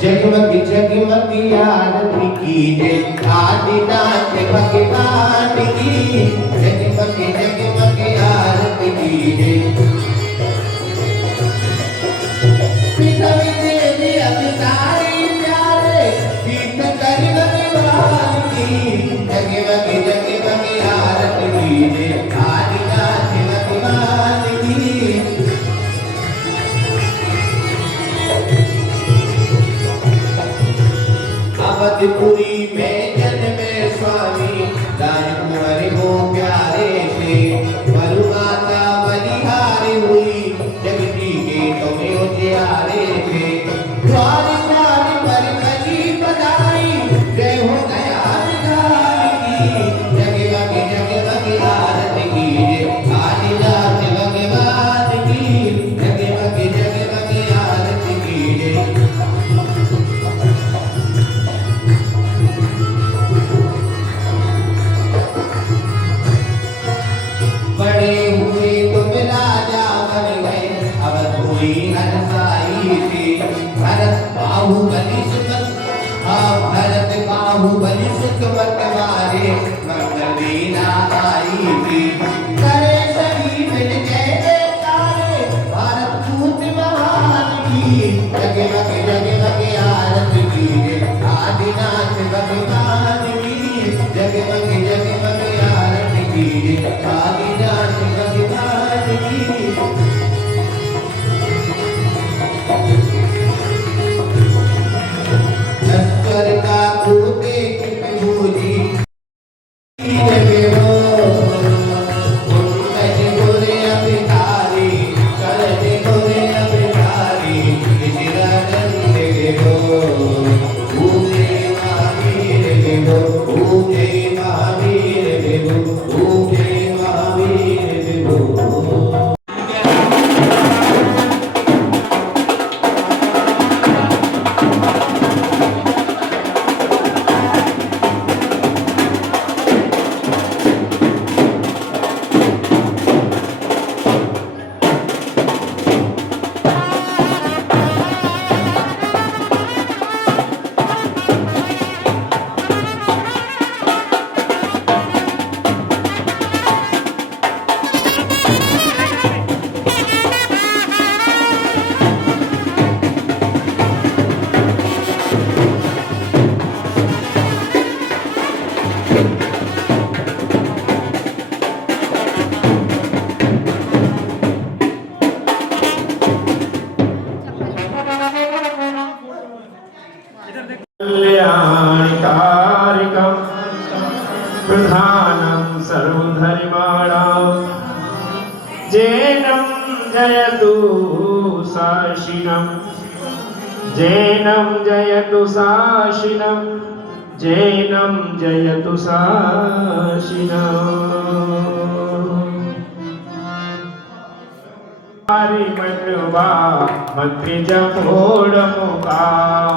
जगमगी जगमगी आरती कीजे आदिनाथ भगवान की जगमगी जगमगी आरती कीजे पिता देवी अभिसारी प्यारे पीत करी भगवान की जगमगी जगमगी आरती कीजे आदिनाथ भगवान की अवधपुरी में जन्मे स्वामी राजकुमारी हो प्यारे से मरुमाता बलिहारी किस्मत वाले मंगल वीणा आई थी करे सभी मिल गए जयकारे भारत दूत महान की जगे मगे आरती की आदिनाथ भगवान की जगे मगे आरती की आदिनाथ भगवान की। नश्वर का कूदे की विभूति लगे हो उनके गोरे अभिधारी करते गोरे अभिधारी इतना लगे हो ऊँचे महावीर लगे हो ऊँचे महावीर लगे हो ऊँचे महावीर लगे हो। कल्याणकारिकं प्रधानं सर्वधर्माणां जैनं जयतु साशिनं जैनं जयतु साशिनं जैनं जयतु साशिनम् हरिमन्वा मंत्री जपोड़ मुकार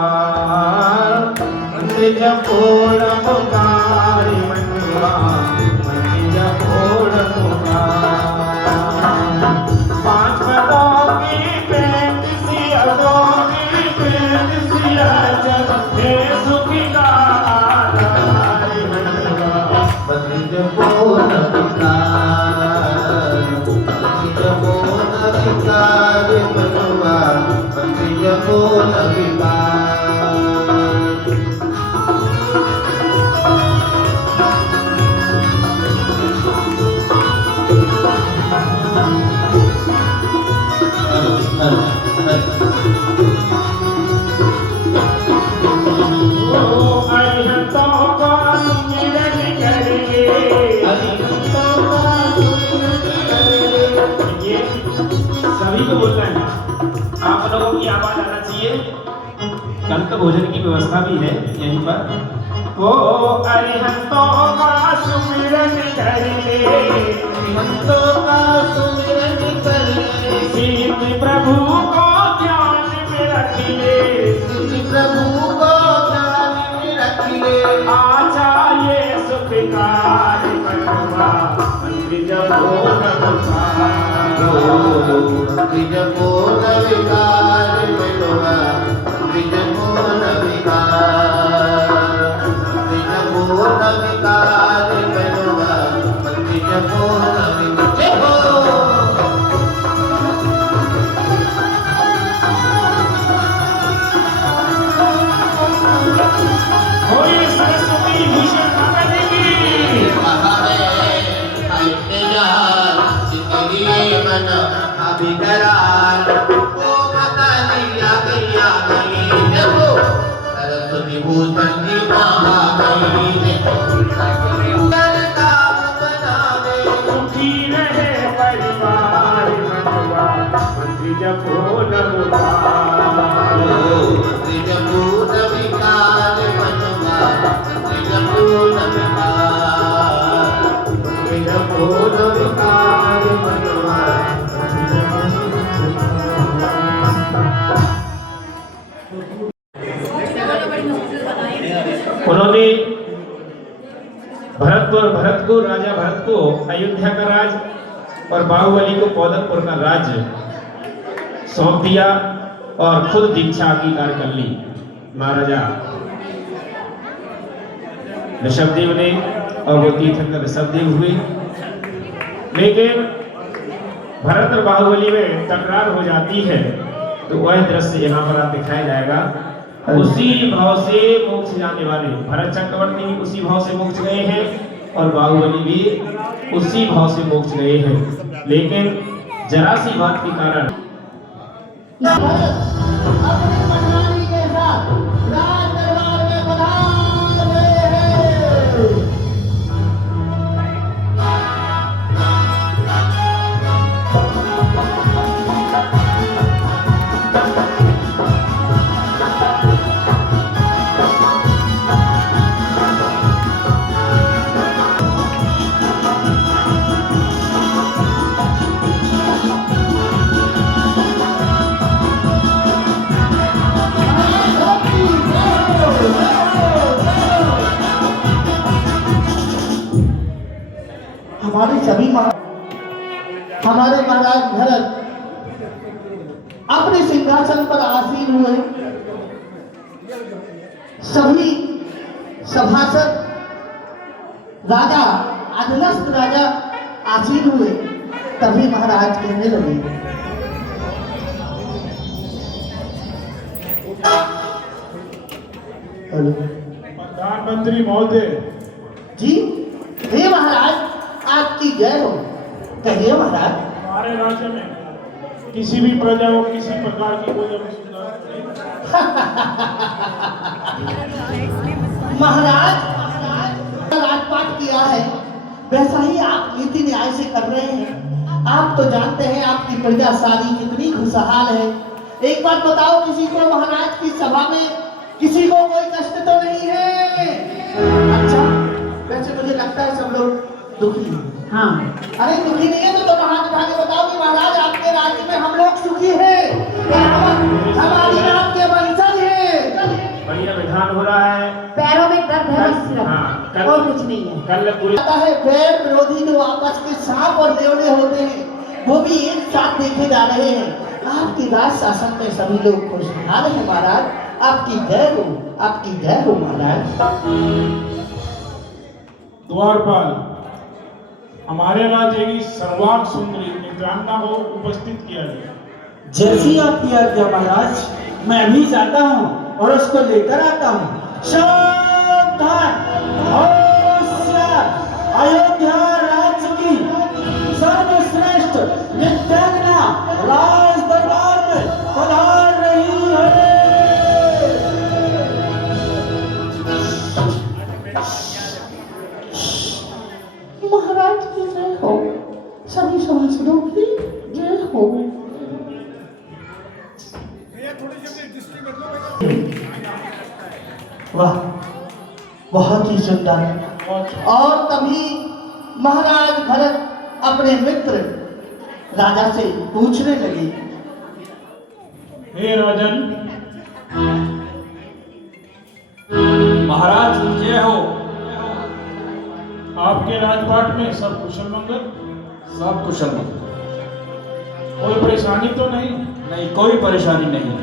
मंत्री जपोड़ मुकार हरिमन्वा मंत्री जपोड़ मुकार पांच पदों की पैंतीसी अदों की पैंतीसी जग हे सुखी का हरिमन्वा मंत्री जपोड़ मुकार विकार मनवा मंत्री जपोन सभी को बोलना है, आप लोगों की आवाज आना चाहिए। कल तो भोजन की व्यवस्था भी है यहीं पर। ओ अरिहंतों का सुमिरन करिए, अरिहंतों का सुमिरन करिए, श्री प्रभु को ध्यान में रखिए, श्री प्रभु को ध्यान में रखिए। आचार्य सुखकार बनवा मंत्री जपोन मुकार, मंत्री जपोन विकार बनवा मंत्री जपोन विकार, मंत्री जपोन विकार बनवा मंत्री जपोन करार ओ माता लिया गई देखो सरस्वती भूषण की महागई देखो काम बनावे सुखी रहे परिवार मनवा मंत्री जपोन मुकार, मंत्री जपोन विकार मनवा मंत्री जपोन विकार, मंत्री जपोन विकार मनवा। उन्होंने भरत को राजा भरत को अयोध्या का राज और बाहुबली को पौधनपुर का राज्य सौंप दिया और खुद दीक्षा अंगीकार कर ली। महाराजा ऋषभदेव ने और वो तीर्थंकर ऋषभदेव हुए। लेकिन भरत और बाहुबली में तकरार हो जाती है, तो वह दृश्य यहाँ पर आप दिखाया जाएगा। उसी भाव से मोक्ष जाने वाले भरत चक्रवर्ती भी उसी भाव से मोक्ष गए हैं और बाहुबली भी उसी भाव से मोक्ष गए हैं। लेकिन जरा सी बात के कारण अपनी मनमानी के साथ राज दरबार में पधार गए हैं। हमारे सभी हमारे महाराज भरत अपने सिंहासन पर आसीन हुए। सभी सभासद राजा अधलस्त राजा आसीन हुए। तभी महाराज कहने लगे, प्रधानमंत्री महोदय जी हे महाराज आपकी जय हो। कहिए महाराज। हमारे राज्य में किसी भी प्रजा को किसी प्रकार की कोई असुविधा नहीं। महाराज राजपाट किया है, वैसा ही आप नीति न्याय से कर रहे हैं। आप तो जानते हैं आपकी प्रजा सारी कितनी खुशहाल है। एक बात बताओ, किसी को महाराज की सभा में किसी को कोई कष्ट तो नहीं है? अच्छा, वैसे मुझे लगता है सब लोग दुखी हैं। हाँ, अरे दुखी नहीं है तो महाराज उठा के बताओ कि महाराज आपके राज्य में हम लोग सुखी हैं, हमारी आपके वंशज हैं। बढ़िया विधान हो रहा है। पैरों में दर्द है बस सिर्फ, हाँ, और कुछ नहीं है। कल पूरी पता है वैर विरोधी जो आपस के सांप और नेवले होते हैं वो भी एक साथ देखे जा रहे हैं। आपकी राज शासन में सभी लोग खुशहाल हैं महाराज। आपकी जय हो, आपकी जय हो महाराज। द्वारपाल, हमारे राज्य की सर्वांग सुंदरी नृत्यांगना को उपस्थित किया गया। जैसी आपकी आज्ञा महाराज, मैं भी जाता हूँ और उसको लेकर आता हूँ। सावधान, होशियार, अयोध्या राज्य की सर्वश्रेष्ठ नृत्यांगना राज दरबार में पधार रही है। महाराज की जय हो, सभी सभासदों की जय हो। वाह, बहुत ही सुंदर। और तभी महाराज भरत अपने मित्र राजा से पूछने लगे, हे राजन, महाराज जय हो। आपके राजपाट में सब कुशल मंगल? सब कुशल मंगल, कोई परेशानी तो नहीं? नहीं, कोई परेशानी नहीं।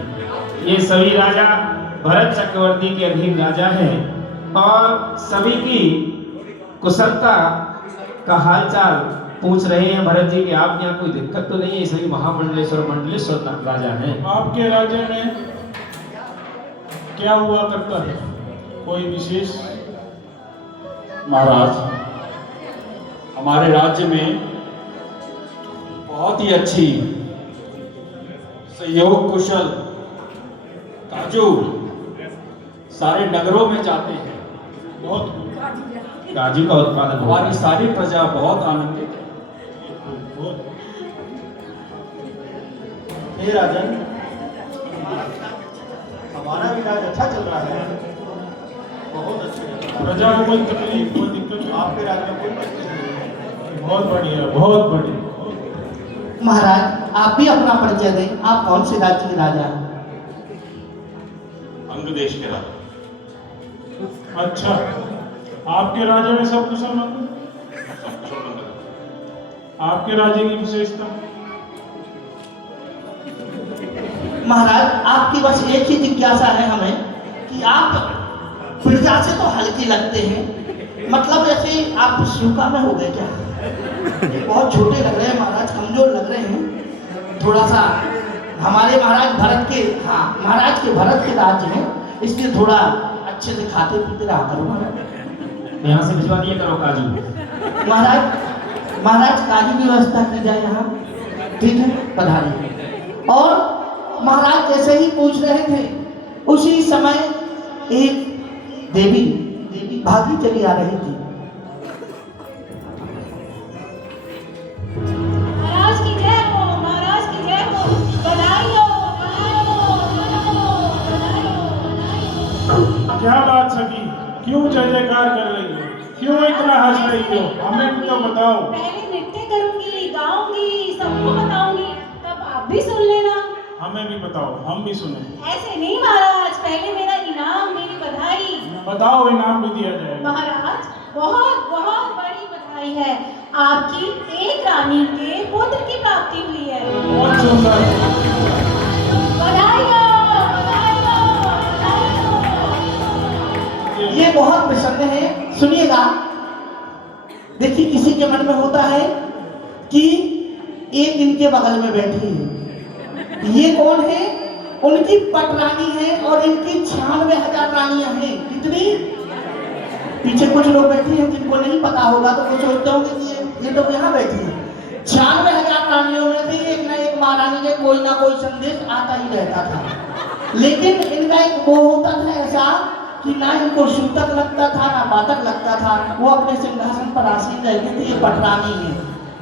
ये सभी राजा भरत चक्रवर्ती के अधीन राजा हैं और सभी की कुशलता का हालचाल पूछ रहे हैं भरत जी कि आप यहाँ कोई दिक्कत तो नहीं है? ये सभी महामंडलेश्वर मंडलेश्वर राजा हैं। आपके राज्य में क्या हुआ करता है? कोई विशेष? महाराज, हमारे राज्य में बहुत ही अच्छी सहयोग कुशल काजू सारे नगरों में जाते हैं। बहुत काजू का उत्पादन हुआ हमारी है। सारी प्रजा बहुत आनंदित है। हे राजन, हमारा भी राज अच्छा चल रहा है, बहुत अच्छा चल रहा है। प्रजा को कोई तकलीफ कोई दिक्कत नहीं? आपके राज्य में कोई तकलीफ नहीं है। बहुत बढ़िया, बहुत बढ़िया। महाराज आप भी अपना परिचय दें, आप कौन से राज्य के राजा हैं? अंग देश के राजा। अच्छा, आपके राज्य में सब कुशल मंगल? सब कुशल मंगल। आपके राज्य की विशेषता? महाराज आपकी बस एक ही जिज्ञासा है हमें कि आप प्रजा से तो हल्के लगते हैं, मतलब ऐसे आप सूखा में हो गए क्या? बहुत छोटे लग रहे हैं महाराज, कमजोर लग रहे हैं थोड़ा सा। हमारे महाराज भरत के, हाँ महाराज के भरत के राज्य है, इसलिए थोड़ा अच्छे से खाते पीते रहा करो महाराज। यहाँ से भिजवा दिया करो काजू। महाराज काजू की व्यवस्था की जाए यहाँ, ठीक है, पधारिए। और महाराज जैसे ही पूछ रहे थे उसी समय एक देवी भागी चली आ रही थी। महाराज की जय हो, महाराज की जय हो, बधाई हो, बधाई हो, बधाई हो। क्या बात सखी, क्यों जय जयकार कर रही हो, क्यों इतना हंस रही हो, हमें तो बताओ। पहले नृत्य करूंगी, गाऊंगी, सबको बताऊंगी, तब आप भी सुन लेना। हमें भी बताओ, हम भी सुने। ऐसे नहीं महाराज, पहले मेरा इनाम, मेरी बधाई। बताओ, इनाम भी दिया जाएगा। महाराज बहुत बहुत बड़ी बधाई है, आपकी एक रानी के पुत्र की प्राप्ति हुई है। बहुत सुंदर। बधाई हो, बधाई हो, बधाई हो। ये बहुत प्रसन्न है, सुनिएगा। देखिए किसी के मन में होता है कि एक इनके बगल में बैठी है, ये कौन है? उनकी पटरानी है और इनकी 96,000 रानियां हैं। कितनी? पीछे कुछ लोग बैठे हैं जिनको नहीं पता होगा तो वो सोचते होंगे कि ये लोग यहाँ बैठे हैं। 96,000 रानियों में भी एक ना एक महारानी के कोई ना कोई संदेश आता ही रहता था, लेकिन इनका एक वो होता था ऐसा कि ना इनको सूतक लगता था ना बातक लगता था। वो अपने सिंहासन पर आसीन रहती थी। ये पटरानी है,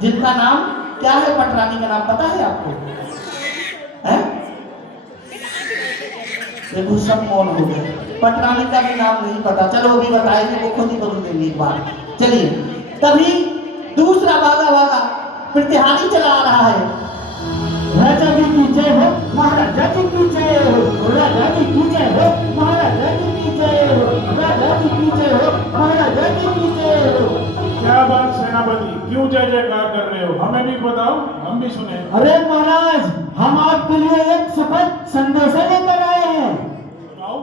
जिनका नाम क्या है? पटरानी का नाम पता है आपको? है? देखो सब मौन हो गए, पटरानी का भी नाम नहीं पता। चलो अभी बताएंगे, वो खुद ही बदल देंगे एक बार। चलिए, तभी दूसरा भागा भागा प्रतिहारी चला आ रहा है। राजा जी की जय हो, महाराजा जी की जय हो, राजा जी की जय हो, महाराजा जी की जय हो, राजा जी की जय हो, महाराजा जी की जय हो। क्या बात सेनापति, क्यों जय जयकार कर रहे हो, हमें भी बताओ, हम भी सुने। अरे महाराज, हम आपके लिए एक सुखद संदेश लेकर आए हैं। सुनाओ।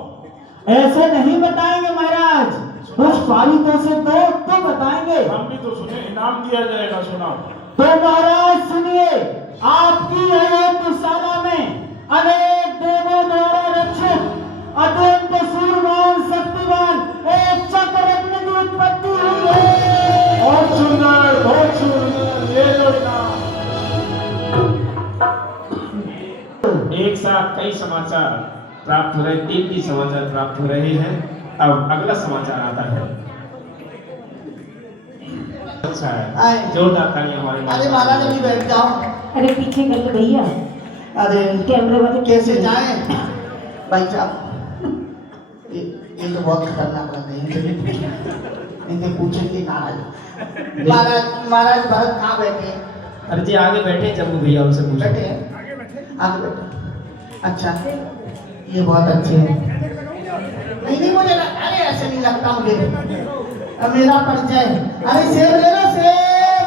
ऐसे नहीं बताएंगे महाराज, कुछ फारितों से तो बताएंगे। हम भी तो सुने, इनाम दिया जाएगा, सुनाओ। तो महाराज सुनिए, आपकी अयोध्या में अनेक देवों द्वारा रक्षित अत्यंत सूरमान शक्तिवान एक चक्र रत्न की उत्पत्ति हुई है। बहुत सुंदर, बहुत सुंदर, ये लो इनाम। एक साथ कई समाचार प्राप्त हो रहे, 3 समाचार प्राप्त हो रहे हैं। अब अगला समाचार आता है। अच्छा है, जोरदार तालियां हमारे। अरे महाराज अभी बैठ जाओ। अरे पीछे कर लो भैया। अरे कैमरे वाले कैसे जाएं भाई साहब? ये तो बहुत खतरनाक लग रही है, इनके पूछे की नाराज। महाराज भरत कहाँ बैठे? अरे जी आगे बैठे, जम्मू भैया उनसे पूछो। बैठे हैं आगे बैठे। अच्छा, ये बहुत अच्छे हैं। नहीं मुझे अरे ऐसे नहीं लगता मुझे, अब मेरा परिचय। अरे सेब ले लो, सेब,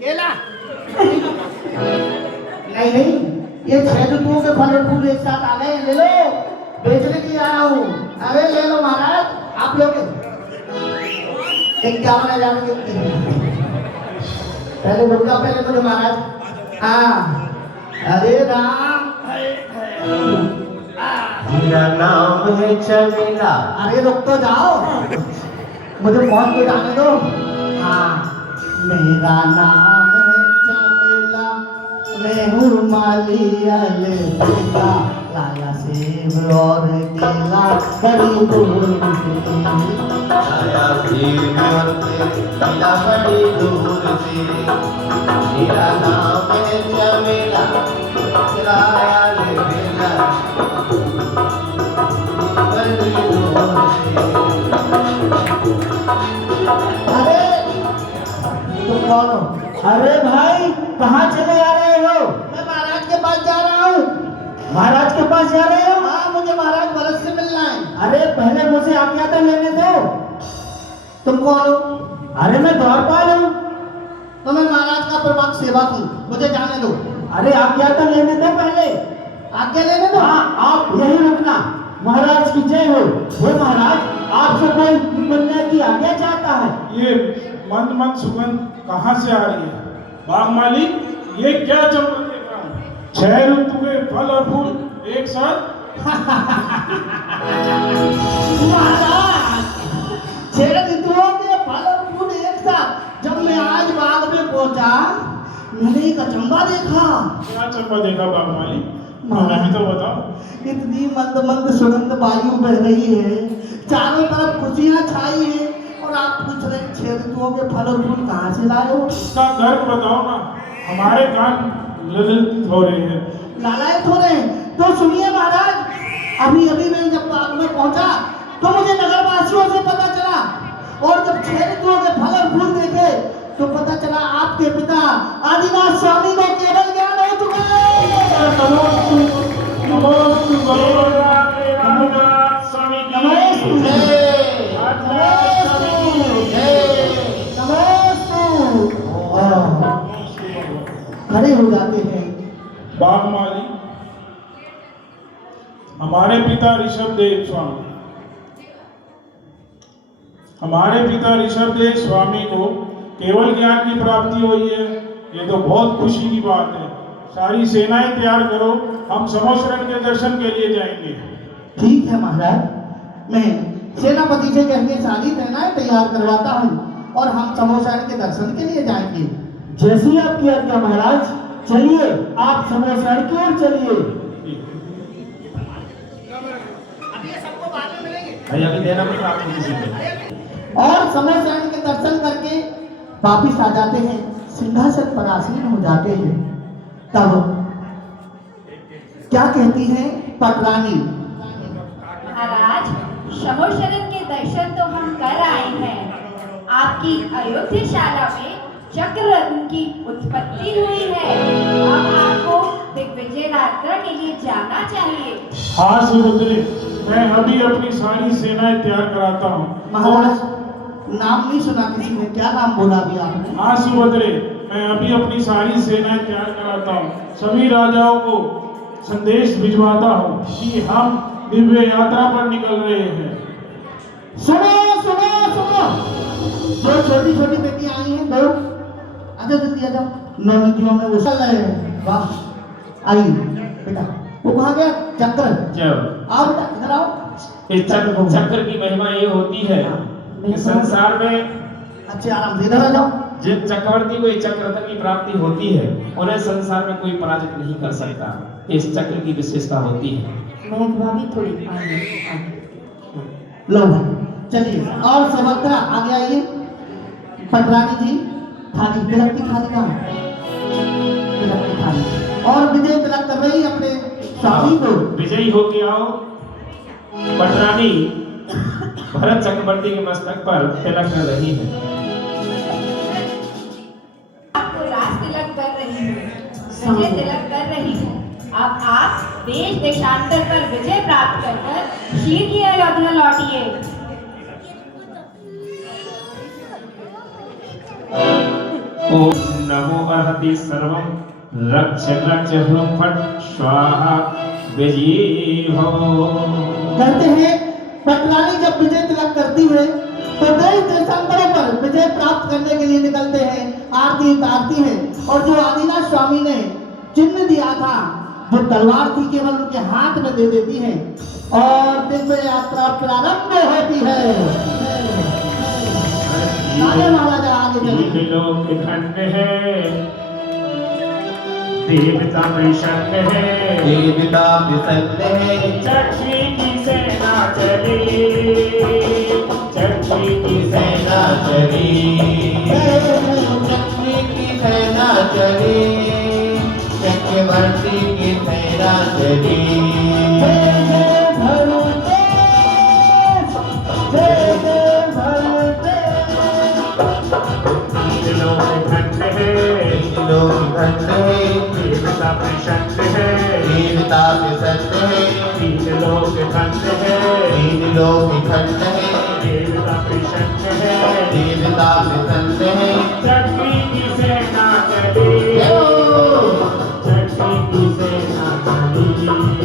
केला। नहीं, ये 6 ऋतुओं के फल और फूल एक साथ आ गए, ले लो, बेचने के लिए आया हूँ। अरे ले लो महाराज, आप लोग 51,000 के। पहले रुक जाओ, पहले बोलो महाराज। हाँ, अरे राम, मेरा नाम है चमेला। अरे रुक तो जाओ, मुझे बहुत कुछ आने दो। हाँ, मेरा नाम है चमेला, मैं हूँ माली अलविदा, लाया सेब और केला बड़ी दूर से। आया सेब और केला बड़ी दूर से। मेरा नाम है चमेला, लाया अलविदा बड़ी दूर से। अरे तुम कौन हो? अरे भाई कहाँ चले आ रहे हो? मैं महाराज के पास जा रहा हूँ। महाराज के पास जा रहे हो? हाँ, मुझे महाराज भरत से मिलना है। अरे पहले मुझे आज्ञा तो लेने दो। तुम कौन हो? अरे मैं द्वारपाल हूँ। तो मैं महाराज का प्रभात सेवा हूँ, मुझे जाने दो। अरे आज्ञा तो लेने दो पहले। आज्ञा लेने दो। हाँ, आप यही रुकना। महाराज की जय हो। हे महाराज, आपसे कोई मिलने की आज्ञा चाहता है। ये मंद मंद सुगंध कहाँ से आ रही है? बाग मालिक, ये क्या चंपल देख रहा हूँ? 6 ऋतु के फल और फूल एक साथ। महाराज, 6 ऋतुओं के फल और फूल एक साथ। जब मैं आज बाग में पहुंचा, मैंने एक अचंबा देखा। क्या चंपा देखा बाग मालिक? हमें भी तो बताओ। इतनी मंद मंद सुगंध वायु बह रही है, चारों तरफ खुशियां छाई है, और आप पूछ रहे हैं 6 ऋतुओं के फल और फूल कहाँ से लाए हो? इसका गर्व बताओ ना, हमारे कान ललित हो रहे हैं। लालायत हो रहे हैं तो सुनिए महाराज। अभी अभी मैं जब बाग में पहुंचा तो मुझे नगरवासियों से पता चला, और जब 6 ऋतुओं के फल और फूल देखे तो पता चला आपके पिता आदिनाथ स्वामी को केवल ज्ञान हो चुका है। खड़े हो जाते हैं। बाग मालिक, हमारे पिता ऋषभदेव स्वामी, को केवल ज्ञान की प्राप्ति हुई है। ये तो बहुत खुशी की बात है। सारी सेनाएं तैयार करो, हम समोशरण के दर्शन के लिए जाएंगे। ठीक है महाराज, मैं सेनापति से कह के सारी सेनाएं तैयार करवाता हूँ, और हम समोशरण के दर्शन के लिए जाएंगे। जैसी आपकी आज्ञा महाराज। चलिए, आप समोशरण की ओर चलिए। अभी देना पड़ेगा आपको किसी को। और समोशरण के दर्शन करके वापिस आ जाते हैं, सिंहासन पर आसीन हो जाते हैं। तब क्या कहती हैं पटरानी? महाराज, समोशरण के दर्शन तो हम कर आए हैं। आपकी अयोध्याशाला में चक्र रत्न की उत्पत्ति हुई है। अब आपको दिग्विजय यात्रा के लिए जाना चाहिए। हाँ सुभद्रे, मैं अभी अपनी सारी सेनाएं तैयार कराता हूँ। महाराज, नाम नहीं सुना किसी ने, क्या नाम बोला अभी आपने? हाँ सुभद्रे, मैं अभी अपनी सारी सेनाएं तैयार कराता हूँ। सभी राजाओं को संदेश भिजवाता हूँ कि हम दिव्य यात्रा पर निकल रहे हैं। सुनो सुनो सुनो, जो छोटी छोटी बेटियां आई हैं, दो आ जाओ, जल्दी आ जाओ। नौनिधियों में वो चल रहे हैं। वाह, आई बेटा। वो कहाँ गया? चक्र। जब आओ बेटा, इधर आओ। इस चक्र की महिमा ये होती है कि संसार में अच्छे आराम से इधर आ जाओ। जिन चक्रवर्ती को इस चक्र रत्न की प्राप्ति होती है, उन्हें संसार में कोई पराजित नहीं कर सकता। इस चक्र की विशेषता होती है। मैं भाभी थोड़ी लो चलिए, और सुभद्रा आगे आइए। पटरानी जी, थाली, तिलक की थाली कहाँ है? तिलक की थाली। और विजय तिलक कर रही अपने स्वामी को। विजयी होके आओ। पटरानी भरत चक्रवर्ती के मस्तक पर तिलक कर रही है। आपको राज तिलक कर रही हूँ, विजय तिलक कर रही हूँ। अब आप देश देशांतर पर विजय प्राप्त कर शीघ्र अयोध्या लौटिए। ओम नमो अर्हति सर्वं रक्ष रक्ष ह्लूं फट् स्वाहा विजयी भव। कहते हैं पटरानी जब विजय तिलक करती है तो देश देशांतरों पर विजय प्राप्त करने के लिए निकलते हैं, आरती उतारती है। और जो आदिनाथ स्वामी ने चिन्ह दिया था, जो तलवार थी, केवल उनके हाथ में दे देती है, और दिव्य यात्रा प्रारंभ होती है। आगे महाराजा आगे चलिए। लोक खंड है, देवता प्रसन्न है, देवता प्रसन्न है। चक्री की सेना चली, चक्री की सेना चली, चक्री की सेना चली, चक्रवर्ती की सेना चली। लोक खंड है, देवता प्रसन्न है, देवता प्रसन्न है। तीन लोक खंड है, तीन लोक खंड है, देवता प्रसन्न है, देवता प्रसन्न है। चक्री की सेना चली, चक्री की सेना चली।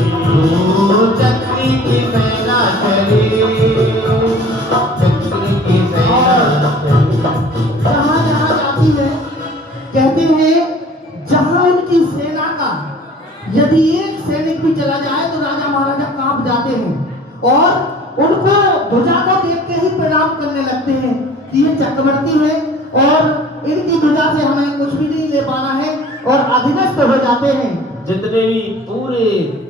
कि ये चक्रवर्ती है और इनकी ध्वजा से हमें कुछ भी नहीं ले पाना है और अधीनस्थ हो जाते हैं। जितने भी पूरे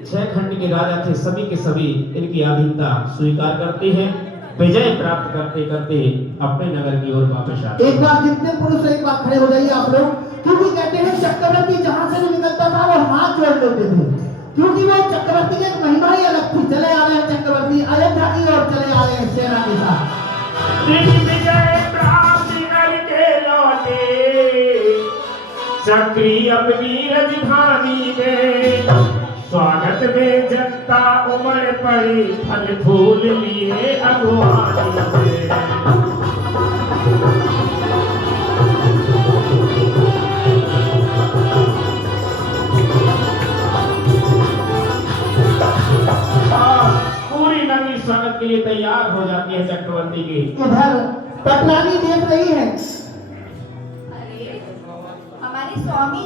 6 खंड के राजा थे सभी के सभी इनकी अधीनता स्वीकार करते हैं, विजय प्राप्त करते करते अपने नगर की ओर वापस आते हैं। एक बार जितने पुरुष एक बार खड़े हो जाइए आप लोग, क्योंकि कहते हैं चक्रवर्ती जहां से भी निकलता था वो हाथ जोड़ लेते थे, क्योंकि वो चक्रवर्ती की एक महिमा ही अलग थी। चले आ रहे हैं चक्रवर्ती अयोध्या की ओर, चले आ रहे हैं सेना के साथ। विजय प्राप्त करके लौटे चक्री अपनी राजधानी में, स्वागत में जनता उमड़ पड़ी फल फूल लिए अगवानी में। पूरी नगरी स्वागत के लिए तैयार हो जाती है चक्रवर्ती की। इधर पटरानी देख रही है, अरे हमारे स्वामी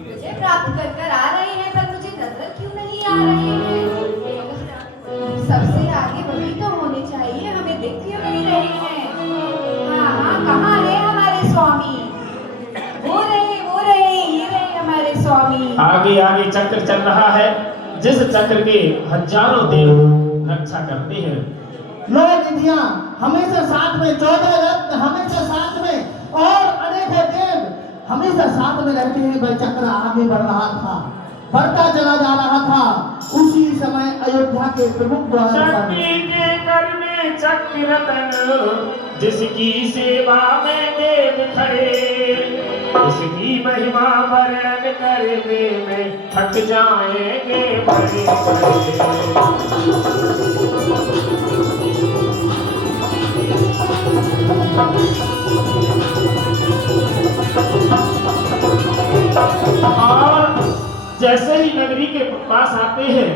विजय प्राप्त कर कर आ रहे हैं, पर मुझे नजर क्यों नहीं आ रहे हैं? सबसे आगे वही तो होने चाहिए, हमें दिख क्यों नहीं रहे हैं? हाँ, कहाँ है हमारे स्वामी? वो रहे, ये रहे हमारे स्वामी। आगे आगे चक्र चल रहा है, जिस चक्र के हजारों देव रक्षा करते हैं। लोग निधियां हमेशा साथ में, 14 रत्न हमेशा साथ में और अनेकों देव हमेशा साथ में रहते हैं। वह चक्र आगे बढ़ रहा था, बढ़ता चला जा रहा था। उसी समय अयोध्या के प्रमुख द्वार शक्ति के कर में चक्र रतन, जिसकी सेवा में देव खड़े, इसकी महिमा वर्णन करने में थक जाएंगे बड़े और जैसे ही नगरी के पास आते हैं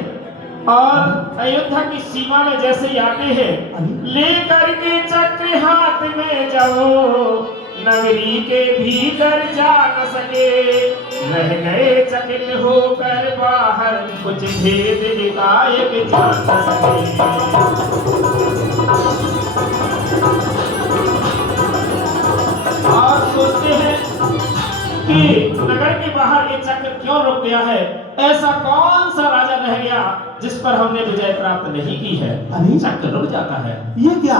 और अयोध्या की सीमा में जैसे ही आते हैं, लेकर के चक्र हाथ में जाओ, नगरी के भीतर जा न सके, रह गए चकित होकर बाहर, कुछ भेद निकाय जान न सके। और सोचते हैं कि नगर के बाहर ये चक्र क्यों रुक गया है? ऐसा कौन सा राजा रह गया जिस पर हमने विजय प्राप्त नहीं की है? चक्र रुक जाता है। ये क्या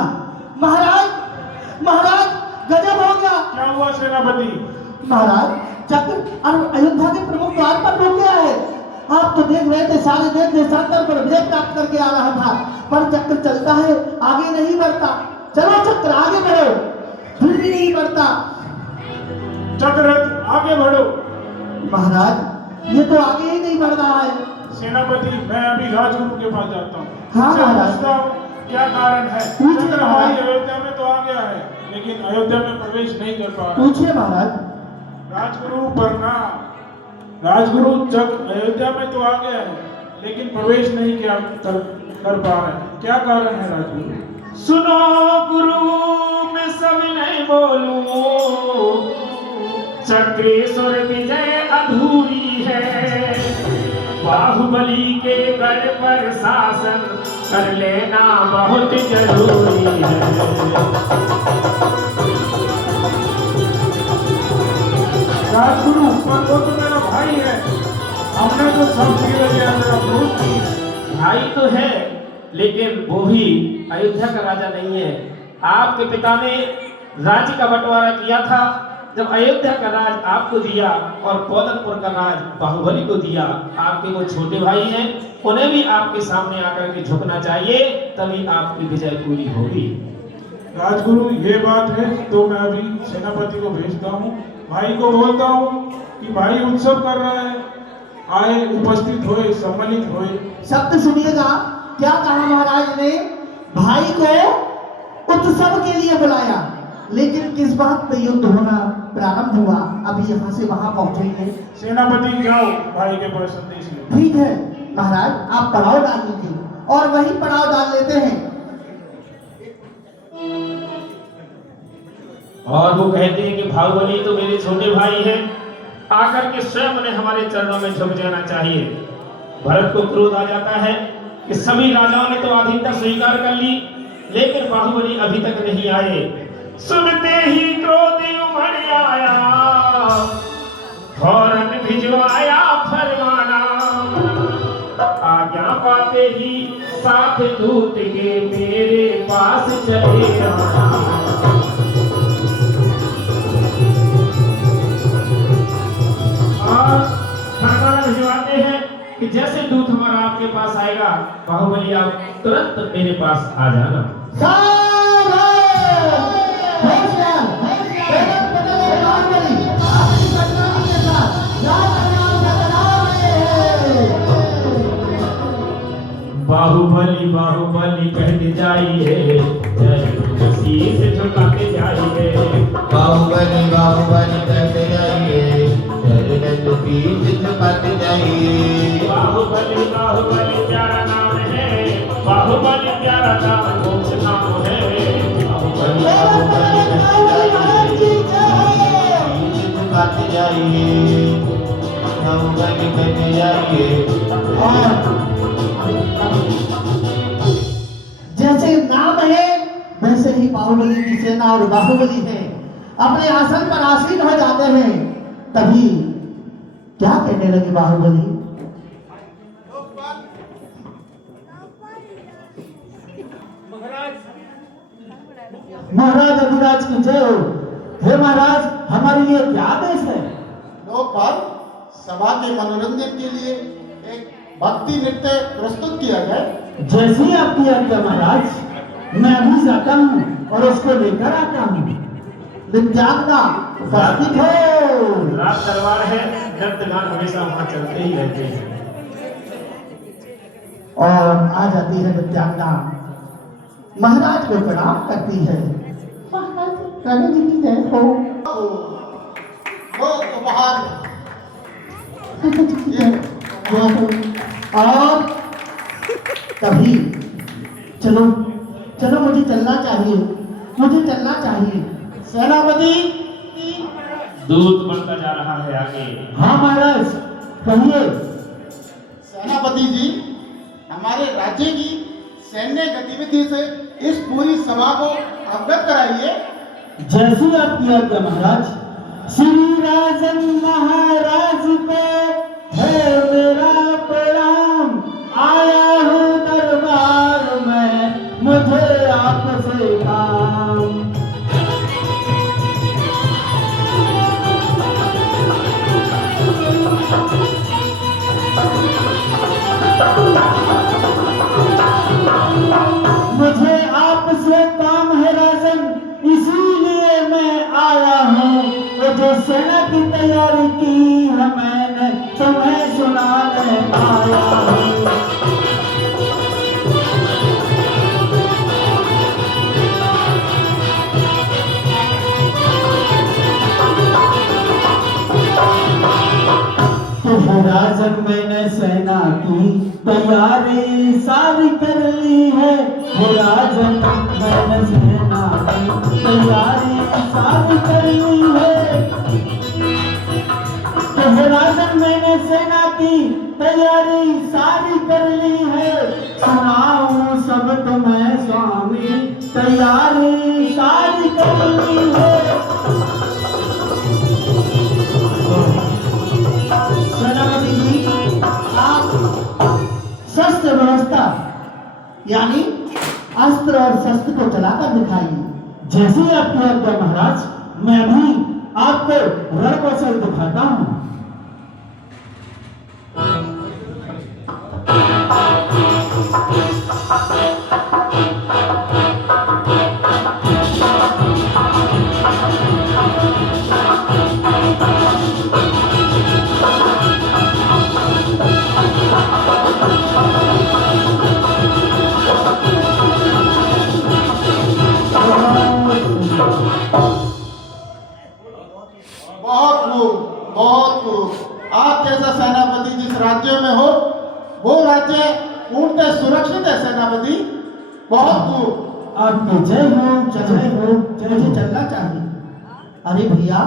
महाराज, महाराज गजब हो गया। क्या हुआ सेनापति? महाराज चक्र अयोध्या के प्रमुख द्वार पर रुक गया है। आप तो देख रहे थे सारे देश देशांतर पर विजय प्राप्त करके आ रहा था, पर चक्र चलता है आगे नहीं बढ़ता। चलो चक्र आगे बढ़ो, फिर भी नहीं बढ़ता। चक्ररथ आगे बढ़ो। महाराज ये तो आगे ही नहीं बढ़ रहा है। सेनापति मैं अभी राजगुरु के पास जाता हूँ। हाँ महाराज, पूछता हूँ क्या कारण है? पूछिए चक्र महाराज। हमारी अयोध्या में तो आ गया है, लेकिन अयोध्या में प्रवेश नहीं कर पा रहा। पूछिए महाराज। राजगुरु प्रणाम। राजगुरु चक्र अयोध्या में तो आ गया है, लेकिन प्रवेश नहीं किया कर पा रहे हैं। क्या कारण है राजगुरु? सुनो गुरु मैं सब नहीं बोलूं, चक्रेश्वर विजय अधूरी है, बाहुबली के गढ़ पर शासन कर लेना बहुत जरूरी है। राजगुरु पर वो तो मेरा भाई है, हमने तो सब मेरा बहुत की। भाई तो है, लेकिन वो भी अयोध्या का राजा नहीं है। आपके पिता ने राज्य का बंटवारा किया था, जब अयोध्या का राज आपको दिया और पौदनपुर का राज बाहुबली को दिया। आपके वो छोटे भाई हैं, उन्हें भी आपके सामने आकर के झुकना चाहिए, तभी आपकी विजय पूरी होगी। राजगुरु ये बात है तो मैं अभी सेनापति को भेजता हूँ, भाई को बोलता हूँ कि भाई उत्सव कर रहा है, आए उपस्थित होए, सम्मिलित होए। शब्द सुनिएगा क्या कहा महाराज ने। भाई को उत्सव के लिए बुलाया, लेकिन किस बात पे युद्ध होना प्रारंभ हुआ, अभी यहाँ से वहां पहुंचेंगे। सेनापति जाओ भाई के पास संदेश ले। ठीक है महाराज, आप पड़ाव डाल लीजिए और वही पड़ाव डाल लेते हैं। और वो कहते हैं कि बाहुबली तो मेरे छोटे भाई हैं, आकर के स्वयं उन्हें हमारे चरणों में झुक जाना चाहिए। भरत को क्रोध आ जाता है कि सभी राजाओं ने तो अधीनता स्वीकार कर ली, लेकिन बाहुबली अभी तक नहीं आए। सुनते ही क्रोध उमड़ आया, फौरन भिजवाया फरमाना। आज्ञा पाते ही साथ दूत के मेरे पास चले आना। और फरमाना भिजवाते हैं कि जैसे दूत हमारा आपके पास आएगा, बाहुबली आप तुरंत मेरे पास आ जाना। बाहुबली बाहुबली कहते जाइए, जय शीश झुकाते जाइए। बाहुबली बाहुबली कहते जाइए, जय शीश झुकाते जाइए। बाहुबली बाहुबली प्यारा नाम है, बाहुबली प्यारा नाम मोक्ष नाम है। बाहुबली बाहुबली कहते जाइए, शीश झुकाते जाइए। बाहुबली कहते जाइए। जैसे नाम है वैसे ही बाहुबली की सेना और बाहुबली है अपने आसन पर आसीन हो जाते हैं। तभी क्या कहने लगे बाहुबली? महाराज अभिराज की जय हो। हे महाराज, हमारे लिए क्या आदेश है? लोकपाल, सभा के मनोरंजन के लिए एक भक्ति नृत्य प्रस्तुत किया जाए। जैसी आपकी आज्ञा महाराज, मैं अभी जाता हूँ और उसको लेकर आता हूँ। दिव्यांगना उपस्थित हो। रात दरबार है, नृत्यगान हमेशा वहाँ चलते ही रहते हैं। और आ जाती है दिव्यांगना, महाराज को प्रणाम करती है। महाराज रानी जी की जय हो। वो उपहार और तभी चलो चलो, मुझे चलना चाहिए, मुझे चलना चाहिए। सेनापति दूत बढ़ता जा रहा है आगे। हाँ महाराज, कहिए। सेनापति जी, हमारे राज्य की सैन्य गतिविधि से इस पूरी सभा को अवगत कराइए। जैसी आपकी आज्ञा महाराज। श्री राजन महाराज को है मेरा प्रणाम, आया हूँ दरबार में, मुझे आपसे काम। मुझे आपसे काम है राजन, इसीलिए मैं आया हूँ। वो जो सेना की तैयारी की है मैंने, तुम्हें सुनाने आया हूँ। तो राजन, मैंने सेना की तैयारी सारी कर ली है। वो राजन, मैंने सेना की तैयारी सारी कर ली है। तो राजन, मैंने सेना की तैयारी सारी कर ली है। सुनाऊं सब तुम्हें स्वामी, तैयारी सारी कर ली है। सेनापति जी, आप शस्त्र व्यवस्था यानी अस्त्र और शस्त्र को चलाकर दिखाइए। जैसे आपकी आज्ञा महाराज, मैं भी आपको रण कौशल दिखाता हूँ। बहुत खूब। आप जैसा सेनापति जिस राज्य में हो, वो राज्य पूर्णतः सुरक्षित है सेनापति। बहुत खूब। आपकी जय हो, जय हो, मुझे चलना चाहिए। अरे भैया,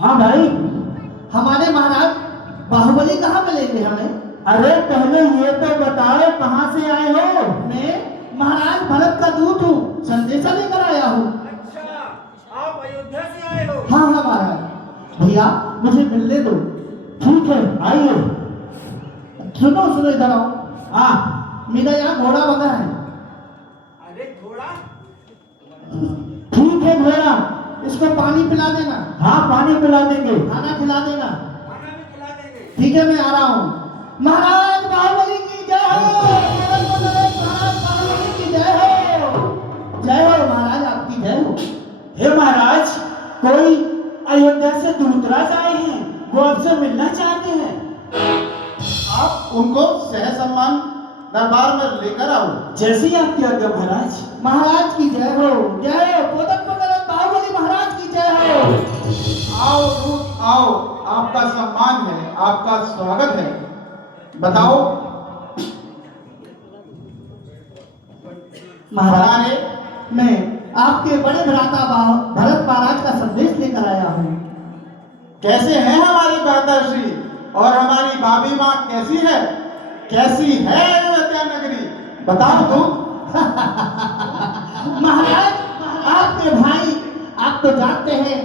हाँ भाई, हमारे महाराज बाहुबली कहाँ मिलेंगे हमें? अरे पहले ये तो बताओ, कहाँ से आए हो? मैं महाराज भरत का दूत हूँ, संदेशा लेकर आया हूँ। भैया मुझे मिलने दो। ठीक है, आइए। सुनो सुनो, इधर आओ। हाँ, मेरा यहाँ घोड़ा बंधा है। ठीक है घोड़ा। इसको पानी पिला देना, हाँ, पानी पिला देंगे। खाना खिला देना। ठीक है, मैं आ रहा हूँ। महाराज बाहुबली की जय हो। महाराज बाहुबली की जय हो। जय हो महाराज, आपकी जय हो। हे महाराज, कोई अयोध्या से दूतराज आए हैं, वो आपसे मिलना चाहते हैं। आप उनको सह सम्मान दरबार में लेकर आओ। जैसी आपकी आज्ञा महाराज। महाराज की जय हो। जय हो कोदक कोदक बाहुबली महाराज की जय हो। आओ दूत आओ, आपका सम्मान है, आपका स्वागत है। बताओ महाराज, मैं आपके बड़े भ्राता भरत महाराज का संदेश लेकर आया हूँ। कैसे हैं हमारी माताश्री और हमारी भाभी माँ कैसी है? कैसी है अयोध्या नगरी? बताओ दूत। महाराज, आपके भाई, आप तो जानते हैं,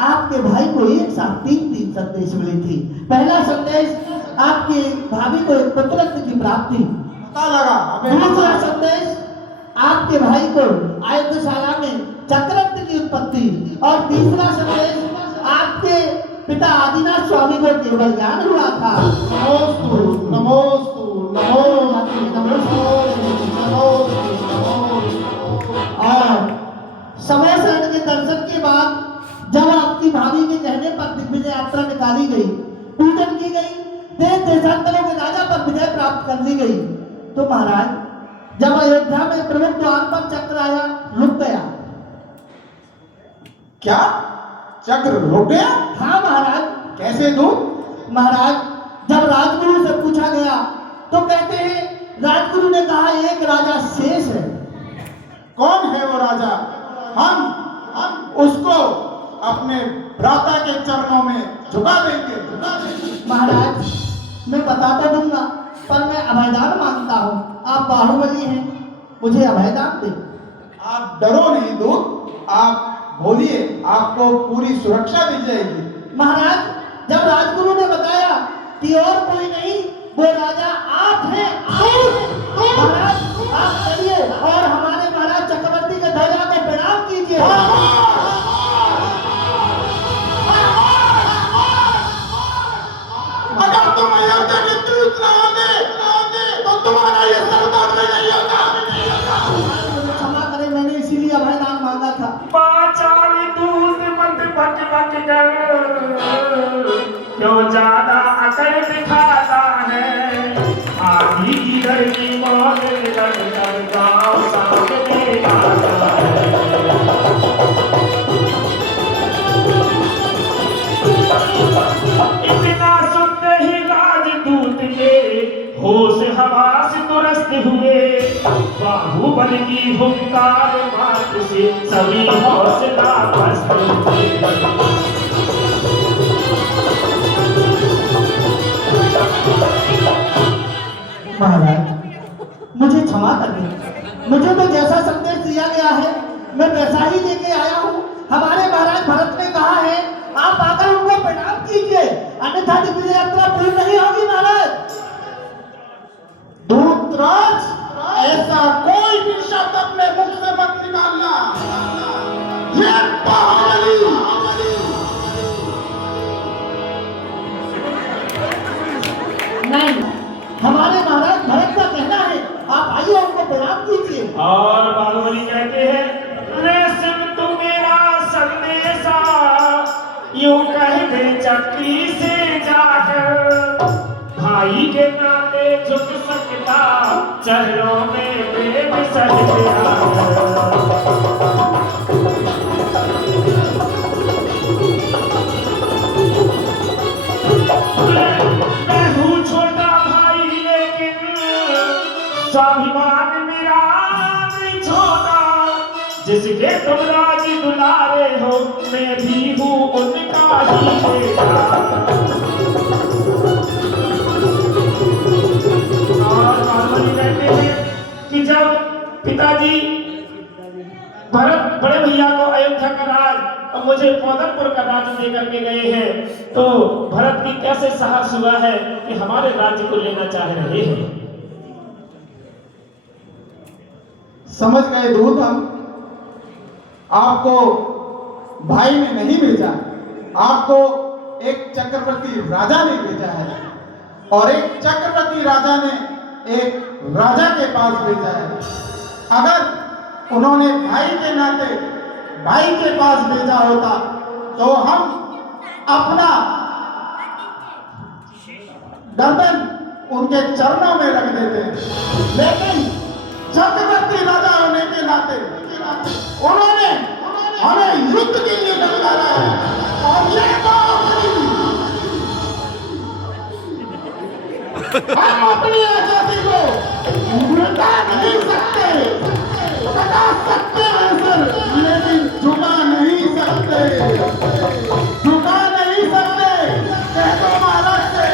आपके भाई को एक साथ तीन संदेश मिले थे। पहला संदेश, आपकी भाभी को एक पुत्र की प्राप्ति। पता लगा हमें। दूसरा संदेश, आपके भाई को आयुधशाला में चक्रवर्ती की उत्पत्ति। और तीसरा संदेश, आपके पिता आदिनाथ स्वामी को केवल ज्ञान हुआ था। नमोस्तु नमोस्तु नमोस्तु और समय शरण के दर्शन के बाद जब आपकी भाभी के कहने पर दिग्विजय यात्रा निकाली गई, पूजन की गई, देश देशांतरों के राजा पर विजय प्राप्त कर ली गई, तो महाराज जब अयोध्या में प्रमुख द्वार पर चक्र आया, रुक गया। क्या चक्र रुक गया? हाँ महाराज। कैसे दूत? महाराज, जब राजगुरु से पूछा गया तो कहते हैं, राजगुरु ने कहा एक राजा शेष है। कौन है वो राजा? हम उसको अपने भ्राता के चरणों में झुका देंगे। महाराज, मैं बता तो दूंगा, पर मैं अभयदान मांगता हूँ। आप बाहुबली हैं, मुझे अभयदान दे। आप डरो नहीं दूत, आप बोलिए, आपको पूरी सुरक्षा दी जाएगी। महाराज, जब राजगुरु ने बताया कि और कोई नहीं, वो राजा आप हैं। महाराज, आप चलिए और हमारे महाराज चक्रवर्ती के ध्वजा को प्रणाम कीजिए। अगर तुम अयोध्या में दूत रहोगे तो तुम्हारा ये सरदार नहीं होगा। क्षमा करें, मैंने इसीलिए अभयदान मांगा था। पाचाली दूध मत बक बक कर, क्यों ज्यादा अकड़ दिखाता है। आधी इधर की मौत कर गाँव सामने आता है। इतना सुनते ही राजदूत के होश हवास दुरुस्त हुए। बाहुबल की हुंकार मात से सभी हौसला पस्त हुए। महाराज, मुझे क्षमा कर दें। मुझे तो जैसा संदेश दिया गया है, मैं वैसा ही लेके आया हूँ। हमारे महाराज भरत ने कहा है, आप आकर उनको प्रणाम कीजिए, अन्यथा दिग्विजय यात्रा पूरी नहीं होगी। महाराज, दूतराज, ऐसा कोई भी शब्द अपने मुख से मत निकालना। ये बाहुबली नहीं, हमारे महाराज भरत का कहना है, आप आइए उनको प्रणाम कीजिए। और बाहुबली कहते हैं, रे सुन तू मेरा संदेशा, यूं कह दे चक्री से जाकर। भाई के नाते झुक सकता, चरणों में प्रेम सजदा। मैं हूँ छोटा भाई, लेकिन स्वाभिमान मेरा नहीं छोटा। जिसके तुम राज दुलारे हो, मैं भी हूँ उनका ही बेटा। और बाहुबली कहते हैं कि जब पिताजी भरत बड़े भैया को अयोध्या का राज मुझे पौधमपुर का राज्य दे करके गए हैं, तो भरत की कैसे साहस हुआ है कि हमारे राज्य को लेना चाह रहे हैं? समझ गए दूत हम, आपको भाई ने नहीं भेजा, आपको एक चक्रवर्ती राजा ने भेजा है, और एक चक्रवर्ती राजा ने एक राजा के पास भेजा है। अगर उन्होंने भाई के नाते भाई के पास भेजा होता तो हम अपना गर्दन उनके चरणों में रख देते, लेकिन चक्रवर्ती राजा होने के नाते उन्होंने हमें युद्ध के लिए ललकारा है, और ये हम अपनी आजादी को मिटा नहीं सकते, बता सकते हैं सर, लेकिन झुका नहीं सकते, झुका नहीं सकते। कह दो महाराज से,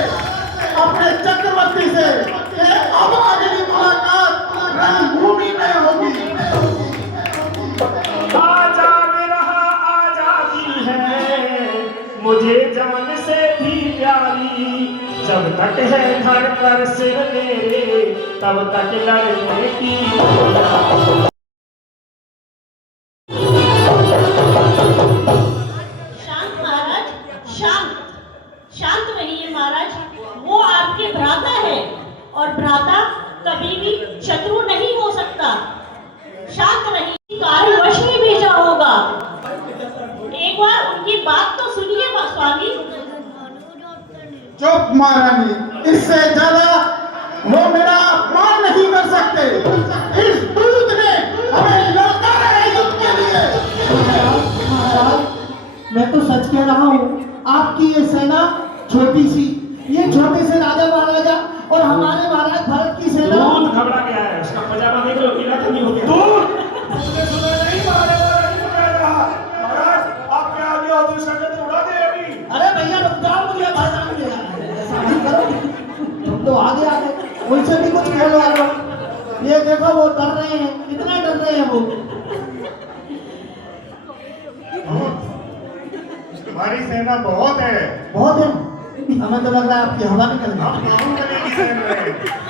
अपने चक्रवर्ती से कि अब अगली मुलाकात रणभूमि में होगी। आजाद रहा आजादी है मुझे जान से भी प्यारी, जब तक है घर पर सिर मेरे तब तक लड़ने की। शांत महाराज, शांत शांत रहिए महाराज। वो आपके भ्राता है और भ्राता कभी भी शत्रु नहीं हो सकता। शांत रहिए, कार्यवश में भेजा होगा। एक बार उनकी बात तो सुनिए स्वामी। चुप महारानी, इससे ज्यादा वो मेरा अपमान नहीं कर सकते। इस दूत ने हमें ललकारा है युद्ध के लिए। महाराज, मैं तो सच कह रहा हूँ, आपकी ये सेना छोटी सी, ये छोटे से राजा महाराजा और हमारे महाराज भरत की सेना। दूध घबरा गया है, उसका पजामा देख लो, पीला तो नहीं हो गया। दूध मुझे सुना नहीं, महाराज आपके आगे और दूसरा कदम उड़ा दे अभी। अरे भैया रुक जाओ, मुझे भाषा में ले आना है। ऐसा नहीं करो, तुम तो आगे आगे उनसे भी कुछ कह लो यार। ये देखो वो डर रहे हैं, कितना डर रहे हैं वो। तुम्हारी सेना बहुत है। बहुत है, हमें तो लग रहा है आपकी हवा निकल गई।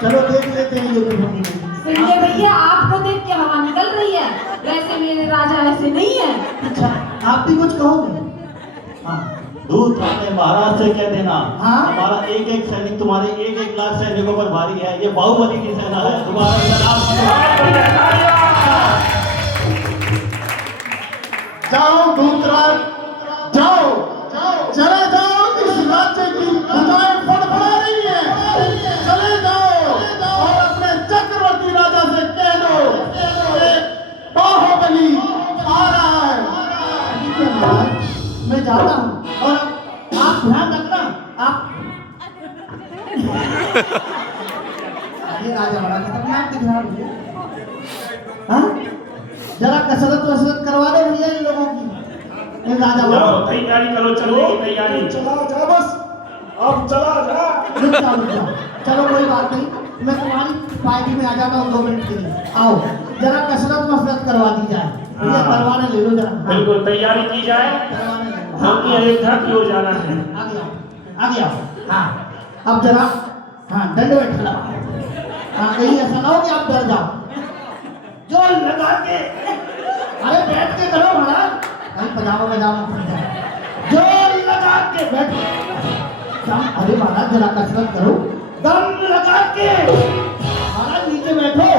चलो देख लेते हैं युद्ध भूमि में। सुनिए भैया, आपको देख के हवा निकल रही है, वैसे मेरे राजा ऐसे नहीं है। अच्छा, आप भी कुछ कहोगे? हाँ, दूत अपने महाराज से कह देना, हाँ? हमारा एक एक सैनिक तुम्हारे एक एक लाख सैनिकों पर भारी है। ये बाहुबली की सेना है, जाओ दूतराज, जाओ चले जाओ, इस राज्य की भुजाएं फड़फड़ा रही हैं। चले जाओ और अपने चक्रवर्ती राजा से कह दो कि बाहुबली आ रहा है। मैं जाता हूँ, और आप ध्यान रखना। आप ये राजा बड़ा खतरनाक दिख रहा है। हाँ, जरा कसरत करवा दो भैया इन लोगों की। ये राजा बड़ा तैयारी करो, चलने की तैयारी। चला जा बस, अब चला जा। रुक जाओ। चलो कोई बात नहीं, मैं तुम्हारी पार्टी में आ जाता हूँ 2 मिनट के लिए। आओ, जरा कसरत करवा दी जाए। भैया तलवारें ले लो जरा। बिल्कुल तैयारी की जाए, तलवारें ले लो। क्योंकि अयोध्या की ओर जाना है। आगे आओ। हाँ, अब जरा, हाँ, दंडवत खड़ा। हाँ, कहीं ऐसा ना हो कि आप डर जाओ। जोर लगा के, अरे बैठ के करो महाराज, कहीं पजामा फट जाए। जोर लगा के बैठो। अरे महाराज जरा कसरत करो, दम लगा के। महाराज नीचे बैठो,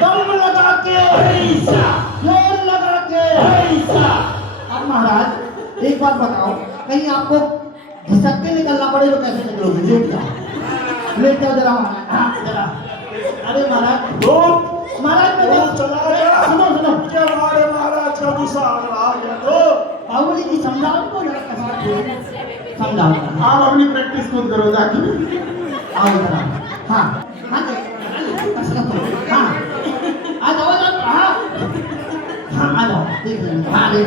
दम लगा के, जोर लगा के। अब महाराज एक बात बताओ, कहीं आपको घिसक के निकलना पड़े तो कैसे निकलोगे? लेट जाओ जरा महाराज। हाँ जरा, अरे महाराज महाराज मैं सुनो क्या हमारे महाराज का गुस्सा आ गया तो बाहुबली जी समझाओ को जरा कसरत समझाओ। आप अपनी प्रैक्टिस खुद करो जाके। आओ जरा। हाँ हाँ कसरत करो। हाँ आ जाओ। हाँ आ जाओ, देख लेंगे। हाँ ले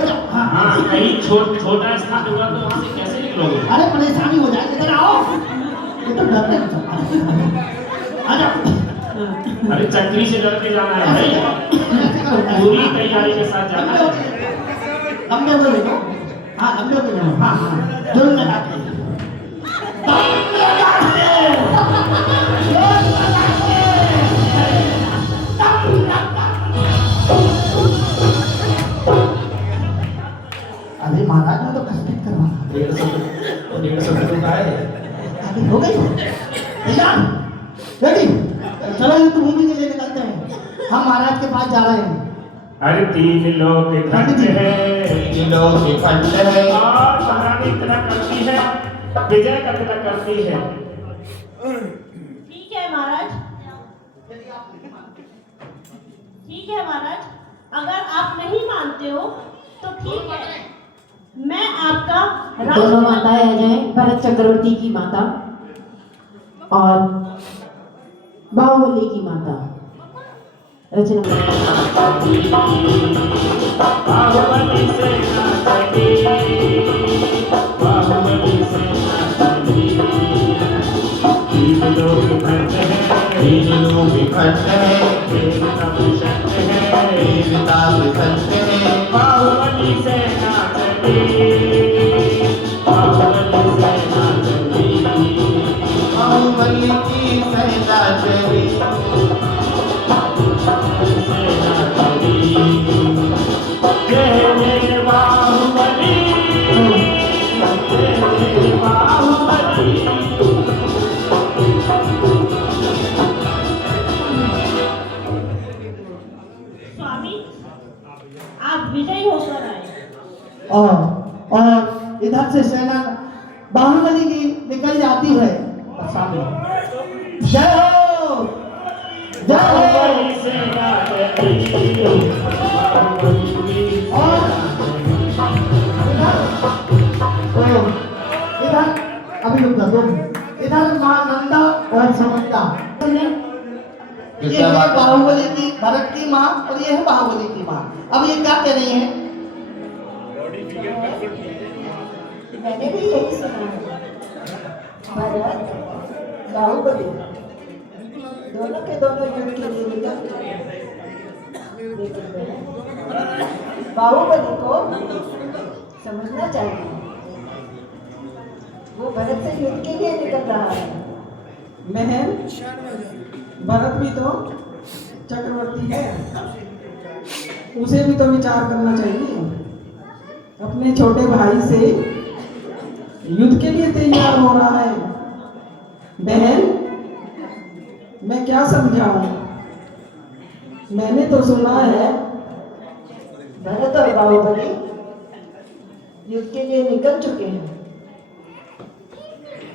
जाओ। हाँ कहीं छोटा स्थान होगा तो वहाँ से कैसे निकलोगे? अरे परेशानी हो जाएगी, इधर आओ। ये तो डरते हैं। आ जाओ। अरे चक्री से डर के जाना है भाई, पूरी तैयारी के साथ जाना है। लंबे बोले तो हाँ लंबे बोले हाँ हाँ जोर लगा के अरे महाराज ने तो कष्ट करवाना 150 का है। अभी हो गई तैयार रेडी चलो ये तुम मूवी के लिए निकलते हैं हम महाराज के पास जा रहे हैं अरे 3 लोग खंड है, 3 लोग खंड है और महारानी तिलक करती है, विजय का तिलक करती है। ठीक है महाराज, ठीक है महाराज, अगर आप नहीं मानते हो तो ठीक है, मैं आपका दोनों माताएं आ जाएं, भरत चक्रवर्ती की माता और बाहुबली की माता रचना। बाहुबली से ना चली, बाहुबली से ना चली, 3 लोग खंड है, 3 लोग खंड है देवता विशक्त है, देवता विशक्त है बाहुबली से ना चली, बाहुबली से ना चली, बाहुबली की सेना चली स्वामी आप विजयी होकर आए। और इधर से सेना बाहुबली की निकल जाती है सामने जय हो जय हो और इधर अभी रुक दो इधर मां नंदा और समंदा ये है बाहुबली की भरत की माँ और ये है बाहुबली की माँ। अब ये क्या कह रही है? मैंने भी यही सुना है, भरत बाहुबली दोनों के दोनों युद्ध के लिए निकल गए, लेकिन बाहुबली को समझना चाहिए वो भरत से युद्ध के लिए निकल रहा है। महल भरत भी तो चक्रवर्ती है, उसे भी तो विचार करना चाहिए। अपने छोटे भाई से युद्ध के लिए तैयार हो रहा है। बहन मैं क्या समझाऊं, मैंने तो सुना है भरत और बाहुबली युद्ध के लिए निकल चुके हैं।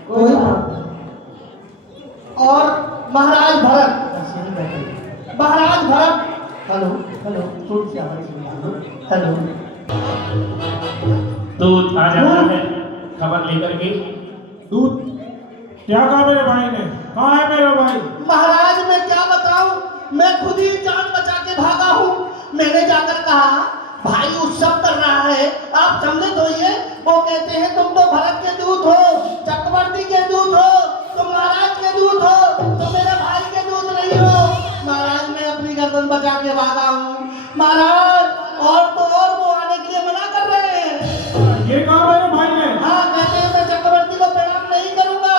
कोई और महाराज भरत हेलो हेलो थोड़ी सी आवाज हेलो दूत आ जाता है खबर लेकर के। दूध क्या कहा मेरे भाई ने? कहाँ है मेरा भाई? महाराज मैं क्या बताऊं, मैं खुद ही जान बचा के भागा हूँ। मैंने जाकर कहा भाई उत्सव कर रहा है, आप सम्मिलित होइए। वो कहते हैं तुम तो भरत के दूत हो, चक्रवर्ती के दूत हो, तुम महाराज के दूत हो, तुम मेरे भाई के दूत नहीं हो। महाराज मैं अपनी गर्दन बचा के भागा हूँ महाराज, और तो और वो आने के लिए मना कर रहे हैं। ये कहा मेरे भाई ने? हाँ कहते हैं मैं चक्रवर्ती को प्रणाम नहीं करूंगा।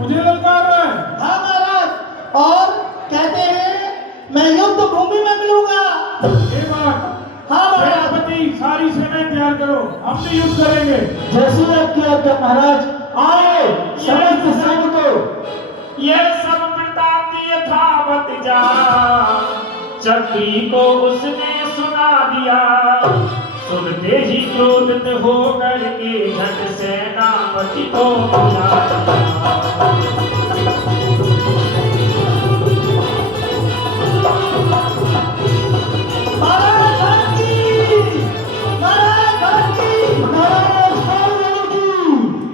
मुझे ललकार रहा है? हाँ महाराज, और कहते हैं मैं युद्ध भूमि में मिलूंगा। ये बात? हाँ महाराज। सेनापति सारी सेनाएं तैयार करो, हम भी युद्ध करेंगे। जैसी आपकी आज्ञा महाराज। आए समस्त सैनिकों, ये सब वृतांत यथावत जा चक्री को उसने सुना दिया। सुनते ही क्रोधित होकर के झट सेनापति को बुलाया।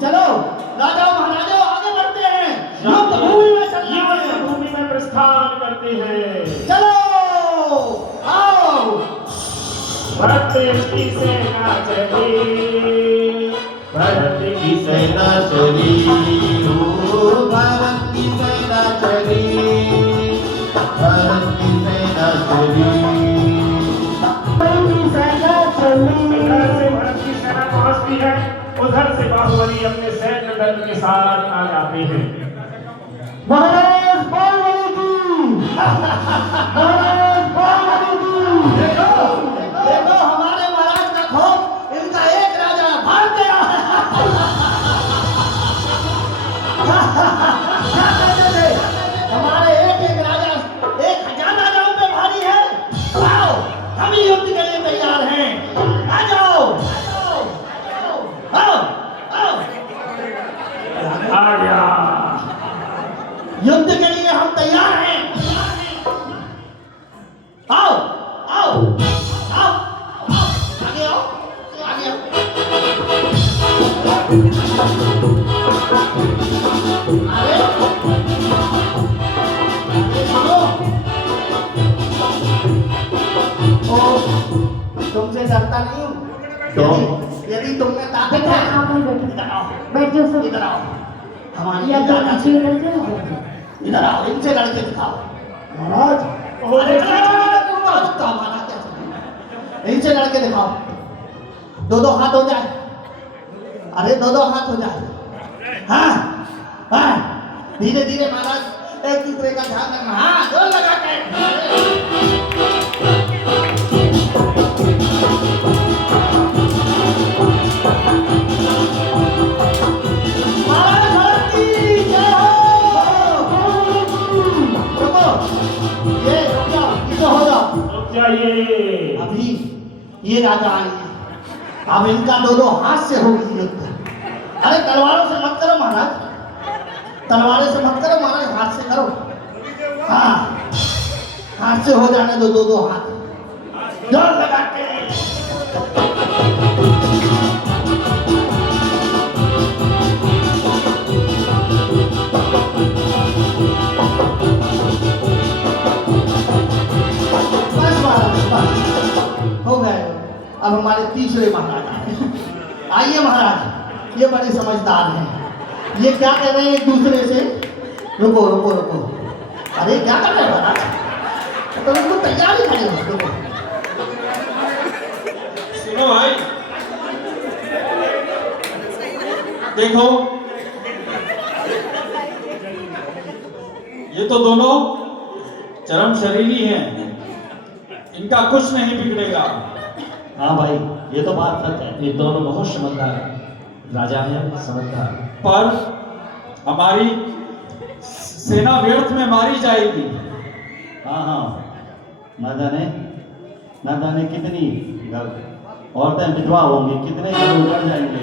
चलो राजाओं महाराजाओं आगे बढ़ते हैं, युद्ध भूमि में चलते हैं। युद्ध भूमि में प्रस्थान करते हैं। चलो आओ। भरत की सेना चली, भरत की सेना चली हो, भारत की सेना चली, भारत की सेना चली, सेना चली। से बाहुबली अपने सैन्य दल के साथ आ जाते हैं। महाराज बाहुबली की, महाराज बाहुबली की। देखो देखो हमारे महाराज का खौफ, इनका एक राजा भाग गया है। क्या कहते थे? हमारे एक राजा 1000 राजाओं पे भारी है। आओ हम ही युद्ध के लिए तैयार हैं। आ जाओ आओ आओ। आ गया। युद्ध के लिए हम तैयार हैं। आओ आओ आओ आगे आओ आगे आओ। अरे सुनो, ओ तुमसे डरता नहीं हूँ। यदि तुमने ताकत है इधर आओ, बैठ जाओ सब। इधर आओ। हमारी या तो दादा पीछे लड़ जाओ। इधर आओ, इनसे लड़के दिखाओ। महाराज अरे माना क्या? इनसे लड़के दिखाओ। 2-2 हाथ हो जाए। अरे 2-2 हाथ हो जाए। हाँ हाँ धीरे धीरे महाराज एक दूसरे का ध्यान रखना। हाँ जोर लगा के। महाराज भारत की जय हो। रुको, ये रुक जाओ, इधर हो जाओ। रुक जाइए। अभी ये राजा आएंगे, अब इनका 2-2 हाथ से होगी युद्ध। अरे तलवारों से मत करो महाराज, तलवारों से मत करो महाराज, हाथ से करो। हाँ हाथ से हो जाने दो 2-2 हाथ। जोर लगा के। बस महाराज बस हो गए। अब हमारे तीसरे महाराज आए। आइए महाराज, ये बड़े समझदार हैं। ये क्या कर रहे हैं एक दूसरे से? रुको रुको रुको। अरे क्या कर रहे हैं महाराज? तो उनको तैयारी खड़े हो। रुको सुनो भाई, देखो ये तो दोनों चरम शरीरी हैं, इनका कुछ नहीं बिगड़ेगा। हाँ भाई ये तो बात सच है। ये दोनों बहुत समझदार राजा हैं, समझदार। पर हमारी सेना व्यर्थ में मारी जाएगी। हाँ हाँ ना जाने कितनी औरतें विधवा होंगी, कितने घर उजड़ जाएंगे,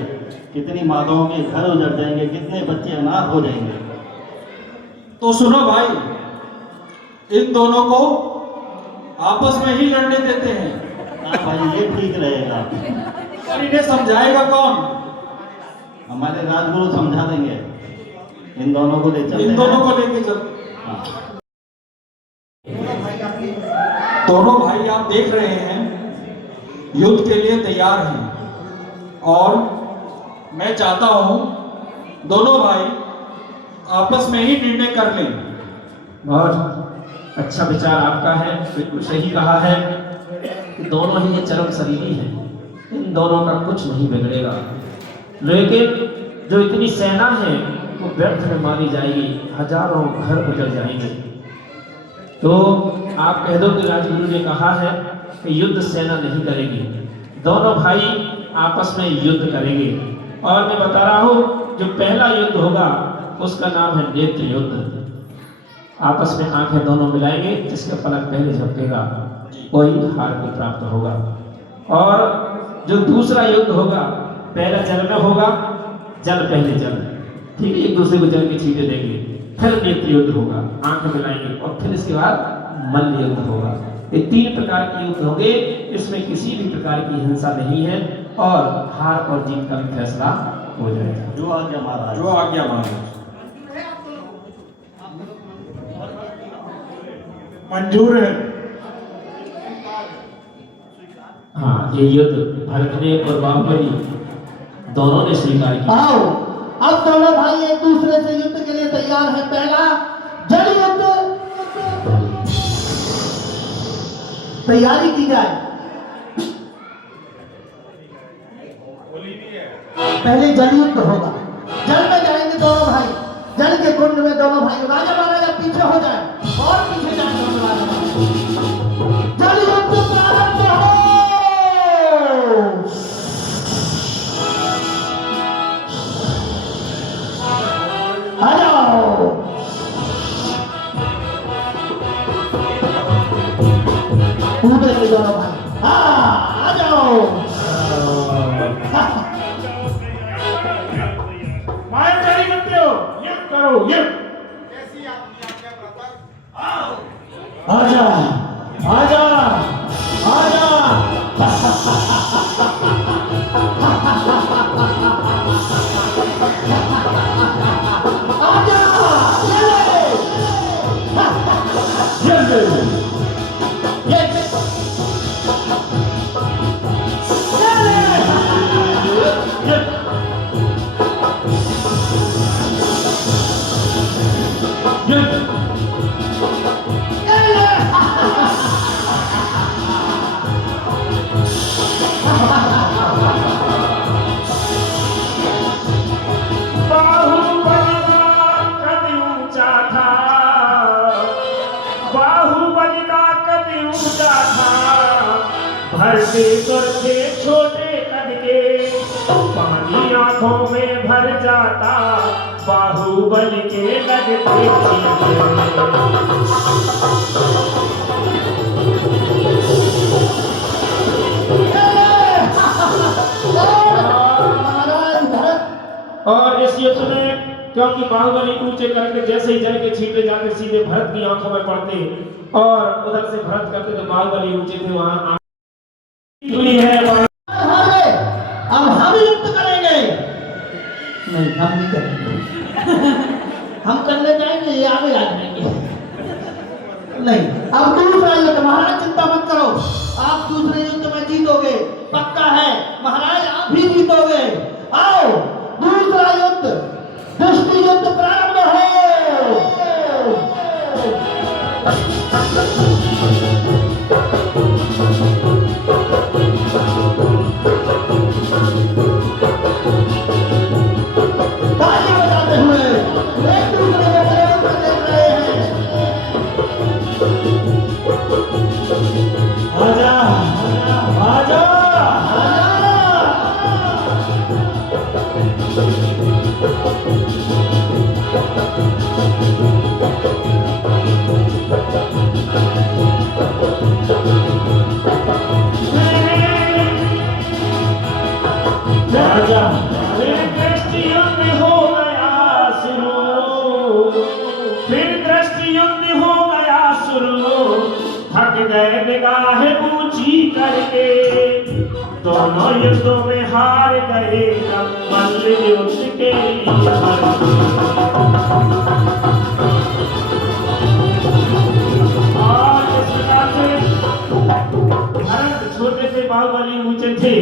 कितनी माताओं के घर उजड़ जाएंगे, कितने बच्चे अनाथ हो जाएंगे। तो सुनो भाई, इन दोनों को आपस में ही लड़ने देते हैं। हाँ भाई ये ठीक रहेगा। और इन्हें समझाएगा कौन? हमारे राजगुरु समझा देंगे। इन दोनों को ले चलते इन हैं। दोनों को लेके चल। हाँ। दोनों भाई आप देख रहे हैं युद्ध के लिए तैयार हैं, और मैं चाहता हूं दोनों भाई आपस में ही निर्णय कर लें। बहुत अच्छा विचार आपका है, बिल्कुल सही कहा है कि दोनों ही ये चरम शरीरी हैं, इन दोनों का कुछ नहीं बिगड़ेगा। लेकिन जो इतनी सेना है वो व्यर्थ में मारी जाएगी, हजारों घर उजड़ जाएंगे। तो आप कह दो कि राजगुरु ने कहा है कि युद्ध सेना नहीं करेगी, दोनों भाई आपस में युद्ध करेंगे। और मैं बता रहा हूँ जो पहला युद्ध होगा उसका नाम है नेत्र युद्ध। आपस में आंखें दोनों मिलाएंगे, जिसका पलक पहले झपकेगा वही हार को प्राप्त होगा। और जो दूसरा युद्ध होगा पहला जल में होगा, जल पहले जल, ठीक है, एक दूसरे को जल की छींटे देंगे। फिर नेत्र युद्ध होगा, आंखें मिलाएंगे, और फिर इसके बाद मल्ल युद्ध होगा। ये 3 प्रकार के युद्ध होंगे, इसमें किसी भी प्रकार की हिंसा नहीं है, और हार और जीत का भी फैसला हो जाएगा। जो आज्ञा महाराज। जो आज्ञा महाराज। मंजूर है। हाँ, ये युद्ध भरत ने और बाहुबली दोनों ने स्वीकार किया। आओ अब दोनों भाई एक दूसरे से युद्ध के लिए तैयार हैं। पहला जल युद्ध, तैयारी की जाए। पहले जल युद्ध होगा, जल में जाएंगे दोनों भाई, जल के कुंड में दोनों भाई, राजा महाराजा पीछे हो जाए और पीछे जाए दोनों राजा महाराजा। जल युद्ध प्रारंभ हो। आ जाओ। कूदेंगे दोनों भाई, आ जाओ। माया जारी करते हो, युद्ध करो, युद्ध। आजा, आजा, आजा। आजा, ये ले। ये ले। ये ले। भरते तुरते छोटे कद के, पानी आंखों में भर जाता, बाहुबल के लगते और इस युद्ध में क्योंकि बाहुबली ऊंचे करके जैसे ही जल के छींटे जाके सीधे भरत की आंखों में पड़ते और उधर से भरत करते तो बाहुबली ऊंचे थे वहां हुई है। अब हम युद्ध करेंगे। नहीं, हम नहीं करेंगे। हम करने जाएंगे, ये आगे आ जाएंगे। नहीं, अब दूसरा युद्ध। महाराज चिंता मत करो, आप दूसरे युद्ध में जीतोगे, पक्का है। महाराज आप भी जीतोगे। आओ, दूसरा युद्ध, दृष्टि युद्ध प्रारंभ हो। गए निगाहें ऊंची करके, दोनों युद्धों में हार गए, अब मल्ल युद्ध के लिए और इस प्रकार से भरत छोटे से बाहुबली ऊंचे थे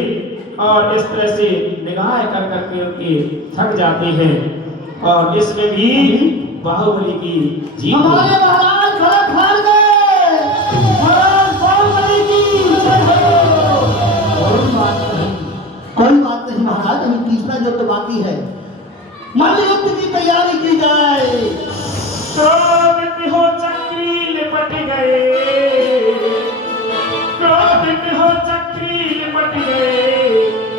और इस तरह से निगाह कर करके उनके थक जाते हैं और इसमें भी बाहुबली की जीत। हमारे महाराज भरत हार गए। कोई बात नहीं महाराज, अभी तीसरा युद्ध बाकी है। मल्ल युद्ध की तैयारी की जाए। क्रोधित हो चक्री लिपट गए, क्रोधित हो चक्री लिपट गए,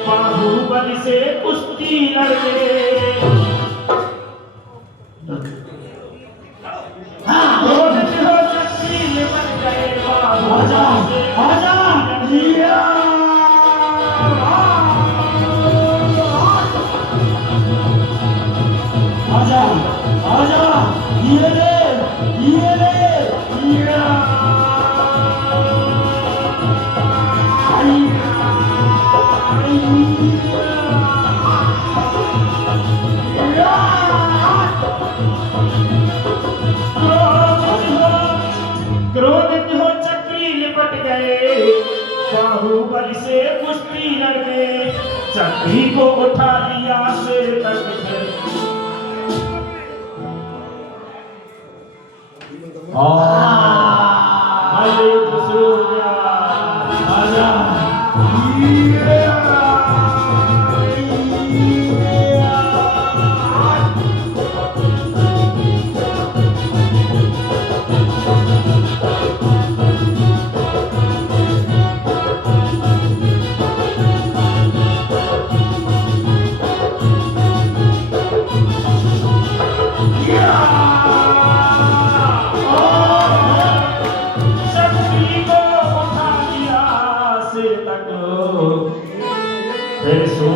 बाहुबली से कुश्ती लड़े। क्रोधित हो चक्री लिपट गए, बाहुबली से आजा, आजा, ये ले, ये ले, क्रोधित हो चक्री लिपट गए, बाहुबली से कुश्ती लड़ गए, चक्री को उठा लिया सिर तक आजा,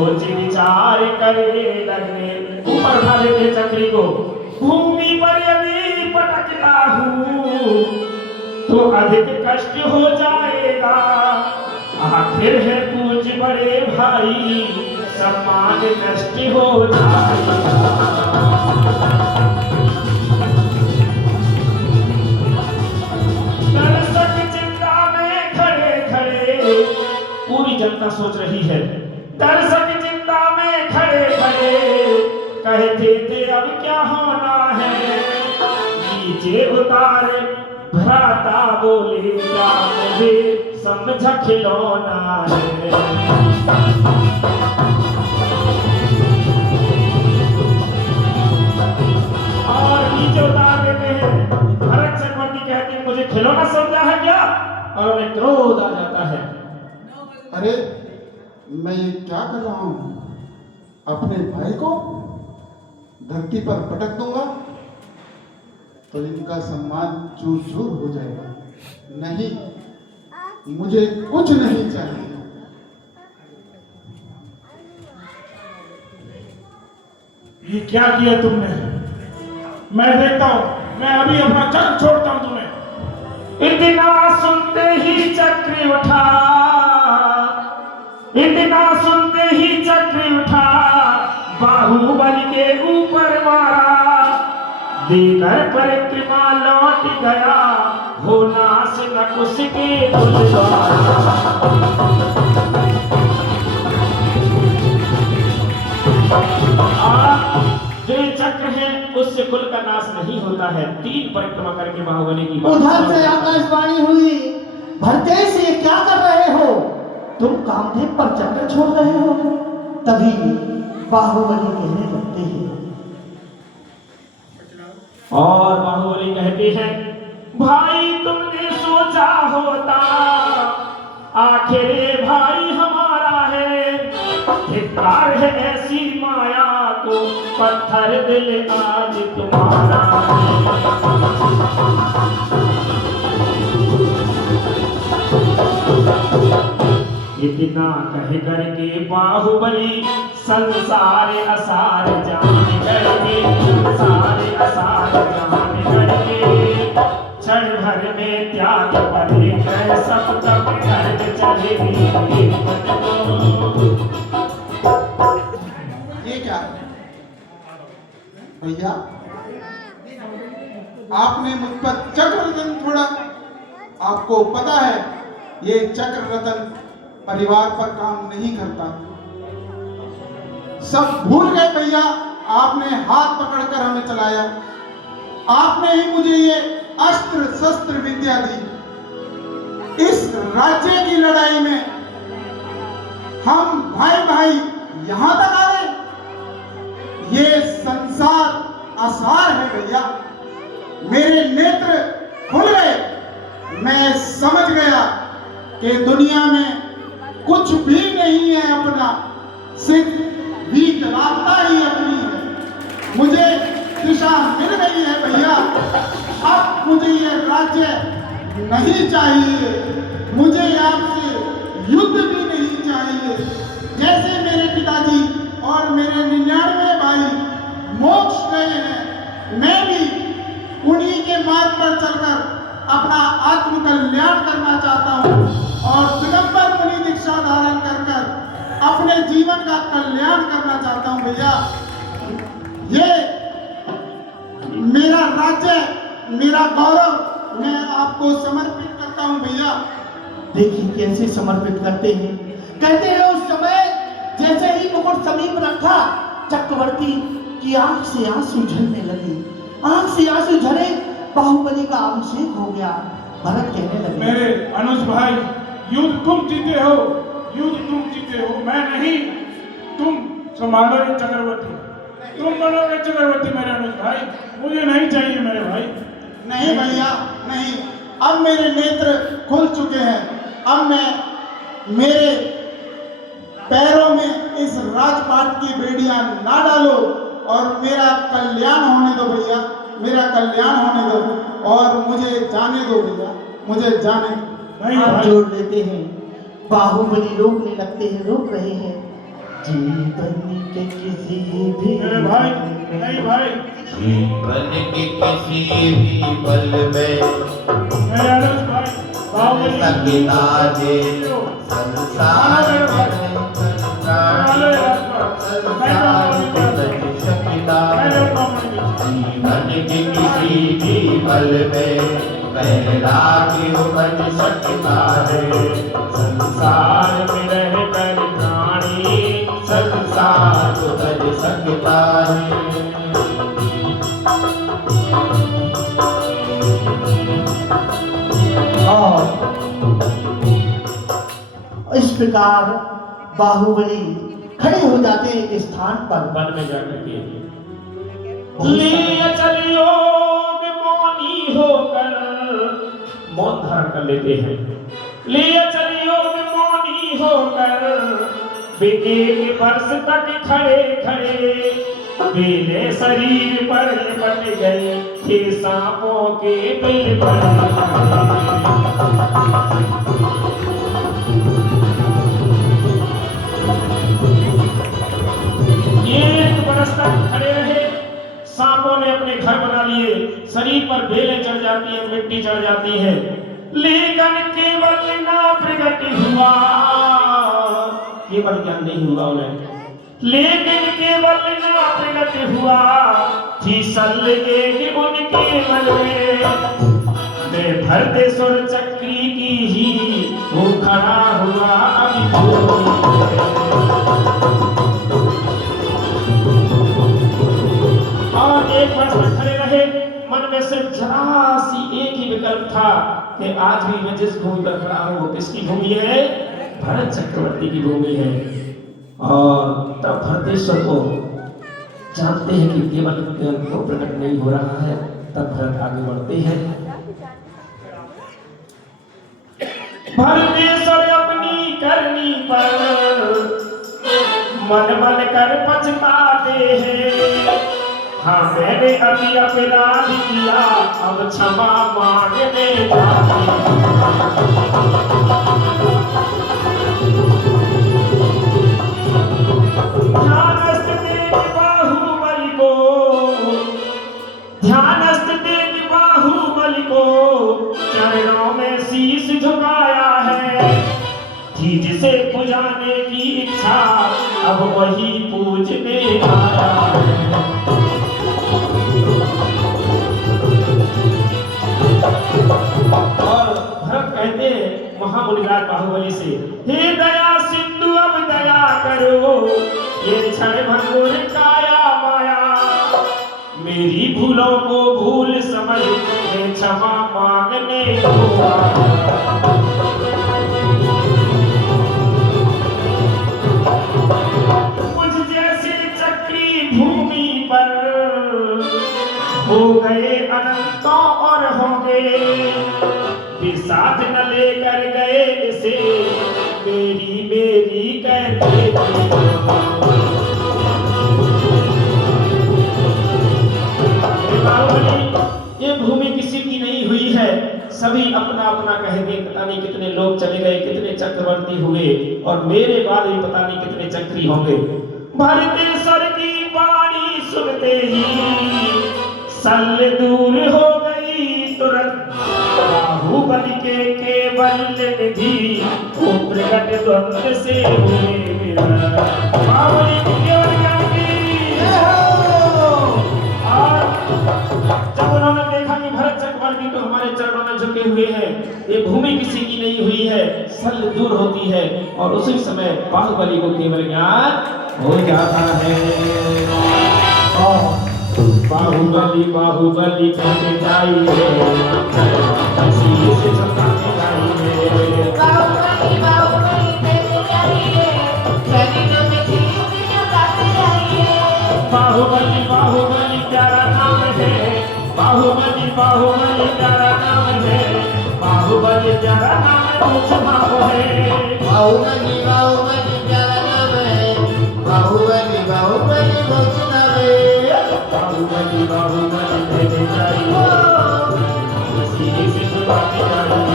सोच विचार करे लगने। ऊपर उठा लेते चक्री को। भूमि पर यदि पटकता हूँ तो अधिक कष्ट हो जाएगा। आखिर है पूज बड़े भाई, सम्मान नष्ट हो जाएगा। दर्शक चिंता में खड़े खड़े, पूरी जनता सोच रही है। दर्शक चिंता में खड़े खड़े कहते थे अब क्या होना है। नीचे उतारे भ्राता बोले क्या मुझे समझ खिलौना है। और नीचे उतार देते हैं। भरत चक्रवर्ती कहते हैं मुझे खिलौना समझा है क्या, और उन्हें क्रोध आ जाता है। अरे मैं ये क्या कर रहा हूं? अपने भाई को धरती पर पटक दूंगा तो इनका सम्मान चूर चूर हो जाएगा। नहीं, मुझे कुछ नहीं चाहिए। ये क्या किया तुमने? मैं देखता हूं, मैं अभी अपना चक्र छोड़ता हूं तुम्हें। इतना सुनते ही चक्र उठा, इतना सुनते ही चक्र उठा, बाहुबली के ऊपर मारा। देकर परिक्रमा लौट गया, हो नाश नकुश के दुलवारा। जो ये चक्र है उससे कुल का नाश नहीं होता है। 3 परिक्रमा करके बाहुबली की उधर से आकाशवाणी हुई, भरतेश ये क्या कर रहे हो? तुम कामदेव पर चक्र छोड़ रहे हो। तभी बाहुबली कहने लगते हैं, और बाहुबली कहते हैं भाई तुमने सोचा होता आखिर भाई हमारा है। धिक्कार है ऐसी माया को, पत्थर दिल आज तुम्हारा है। इतना कह करके बाहुबली संसार असार जान करके, संसार असार जान करके, क्षण भर में त्याग करे सब तब कर्ज चले। ये क्या है भैया? आपने मुझ पर चक्र रतन छोड़ा। आपको पता है ये चक्र रतन परिवार पर काम नहीं करता। सब भूल गए भैया, आपने हाथ पकड़कर हमें चलाया। आपने ही मुझे ये अस्त्र शस्त्र विद्या दी। इस राज्य की लड़ाई में हम भाई भाई यहां तक आ गए। ये संसार असार है भैया। मेरे नेत्र खुल गए। मैं समझ गया कि दुनिया में कुछ भी नहीं है अपना, सिर्फ वीतरागता ही अपनी है। मुझे दिशा मिल गई है भैया। अब मुझे ये राज्य नहीं चाहिए। मुझे आपसे युद्ध भी नहीं चाहिए। जैसे मेरे पिताजी और मेरे 99 भाई मोक्ष गए हैं, मैं भी उन्हीं के मार्ग पर चलकर अपना आत्म कल्याण करना चाहता हूँ और दिगंबर मुनि दीक्षा धारण कर अपने जीवन का कल्याण करना चाहता हूँ भैया। ये मेरा राज्य, मेरा गौरव मैं आपको समर्पित करता हूँ भैया। देखिए कैसे समर्पित करते हैं। कहते हैं उस समय जैसे ही मुकुट समीप रखा, चक्रवर्ती की आंख से आंसू झरने लगे। आंख से आंसू झरे, बाहुबली का अभिषेक हो गया। भरत कहने लगे, मेरे अनुज भाई, युद्ध तुम जीते हो, युद्ध तुम जीते हो, मैं नहीं। तुम संभालो ये चक्रवर्ती, तुम बनोगे चक्रवर्ती मेरे अनुज भाई। मुझे नहीं चाहिए मेरे भाई। नहीं भैया नहीं। अब मेरे नेत्र खुल चुके हैं। अब मैं मेरे पैरों में इस राजपाट की बेड़ियां ना डालो और मेरा कल्याण होने दो भैया। मेरा कल्याण होने दो और मुझे जाने दो भैया, मुझे जाने दो। हाथ जोड़ लेते हैं। बाहुबली रोकने लगते हैं, रोक रहे हैं। जीवन के किसी भी मेरे भाई नहीं भाई जीवन के किसी भी पल में मेरे अनुज भाई बाहुबली सकता दे संसार में हेलो यार संसार में सकता जीवन के किसी भी पल में पहला क्यों बन सकता है संसार में रहकर प्राणी संसार को बन सकता है और इस प्रकार बाहुबली खड़े हो जाते हैं एक स्थान पर। वन में जाकर के ले चलियो मौनी होकर मौन धारण कर लेते हैं। ले चलियो मौनी होकर वे एक वर्ष तक खड़े खड़े बेले शरीर पर लिपट गए थे सांपों के बिल पर। एक बरस तक खड़े रहे, सांपों ने अपने घर बना लिए, शरीर पर बेलें चढ़ जाती है, मिट्टी चढ़ जाती है, लेकिन केवल ना प्रकट हुआ, केवल ज्ञान नहीं हुआ उन्हें, लेकिन केवल ना प्रकट हुआ थी सल एक उनके मन में वे भरते सुर चक्री की ही वो खड़ा हुआ और एक वर्ष में खड़े रहे। मन में सिर्फ जरा सी एक ही विकल्प था कि आज भी मैं जिस भूमि पर खड़ा हूँ वो किसकी भूमि है? भरत चक्रवर्ती की भूमि है। और तब भरतेश्वर को जानते हैं कि केवल ज्ञान को प्रकट नहीं हो रहा है, तब भरत आगे बढ़ते हैं। भरतेश्वर अपनी करनी पर मन मन कर पछताते हैं। हाँ मैंने अभी अपराध किया, अब क्षमा मांगने जाते ध्यानस्थ देख बाहुबली को, ध्यानस्थ देख बाहुबली को चरणों में शीश झुकाया है। थी जिसे पुजाने की इच्छा अब वही पूजने आया है। और भरत कहते हैं महामुनिराज बाहुबली से, हे दया सिंधु अब दया करो, ये क्षण भंगुर काया माया, मेरी भूलों को भूल समझ मैं क्षमा मांगने को आया। मुझ जैसे चक्री भूमि पर हो गए अनंतों और होंगे, साथ न लेकर गए इसे मेरी मेरी कहते ये भूमि किसी की नहीं हुई है, सभी अपना अपना कहेंगे। पता नहीं कितने लोग चले गए, कितने चक्रवर्ती हुए, और मेरे बाद भी पता नहीं कितने चक्री होंगे। भरतेश्वर की वाणी सुनते ही सल दूर हो गई तुरंत, बाहुबली के केवल निधि वो प्रकट द्वंद से हुए। बाहुबली की केवल ज्ञान की। और जब उन्होंने देखा कि भरत चक्रवर्ती तो हमारे चरणों में झुके हुए हैं, ये भूमि किसी की नहीं हुई है, सल दूर होती है, और उसी समय बाहुबली को केवल ज्ञान हो जाता है। बाहुबली बाहुबली कहते जाइए, शीश झुकाते जाइए। बाहुबली बाहुबली कहते जाइए, चरणों में शीश झुकाते जाइए। बाहुबली बाहुबली प्यारा नाम है, बाहुबली बाहुबली प्यारा नाम है, बाहुबली प्यारा नाम कुछ नाम है। बाहुबली बाहुबली प्यारा नाम है, बाहुबली बाहुबली कुछ नाम है। बाहुबली बाहुबली कहते जाइए, शीश झुकाते जाइए।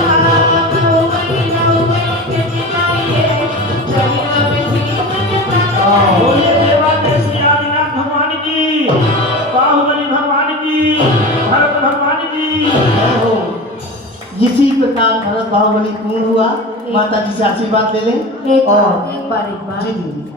बाहुबली बाहुबली कहते जाइए, चरणों में शीश झुकाते जाइए। बाहुबली भगवान की, भरत भगवान की। जय हो। इसी प्रकार भरत बाहुबली पूर्ण हुआ। माता जी से आशीर्वाद ले लें एक और बार जी जी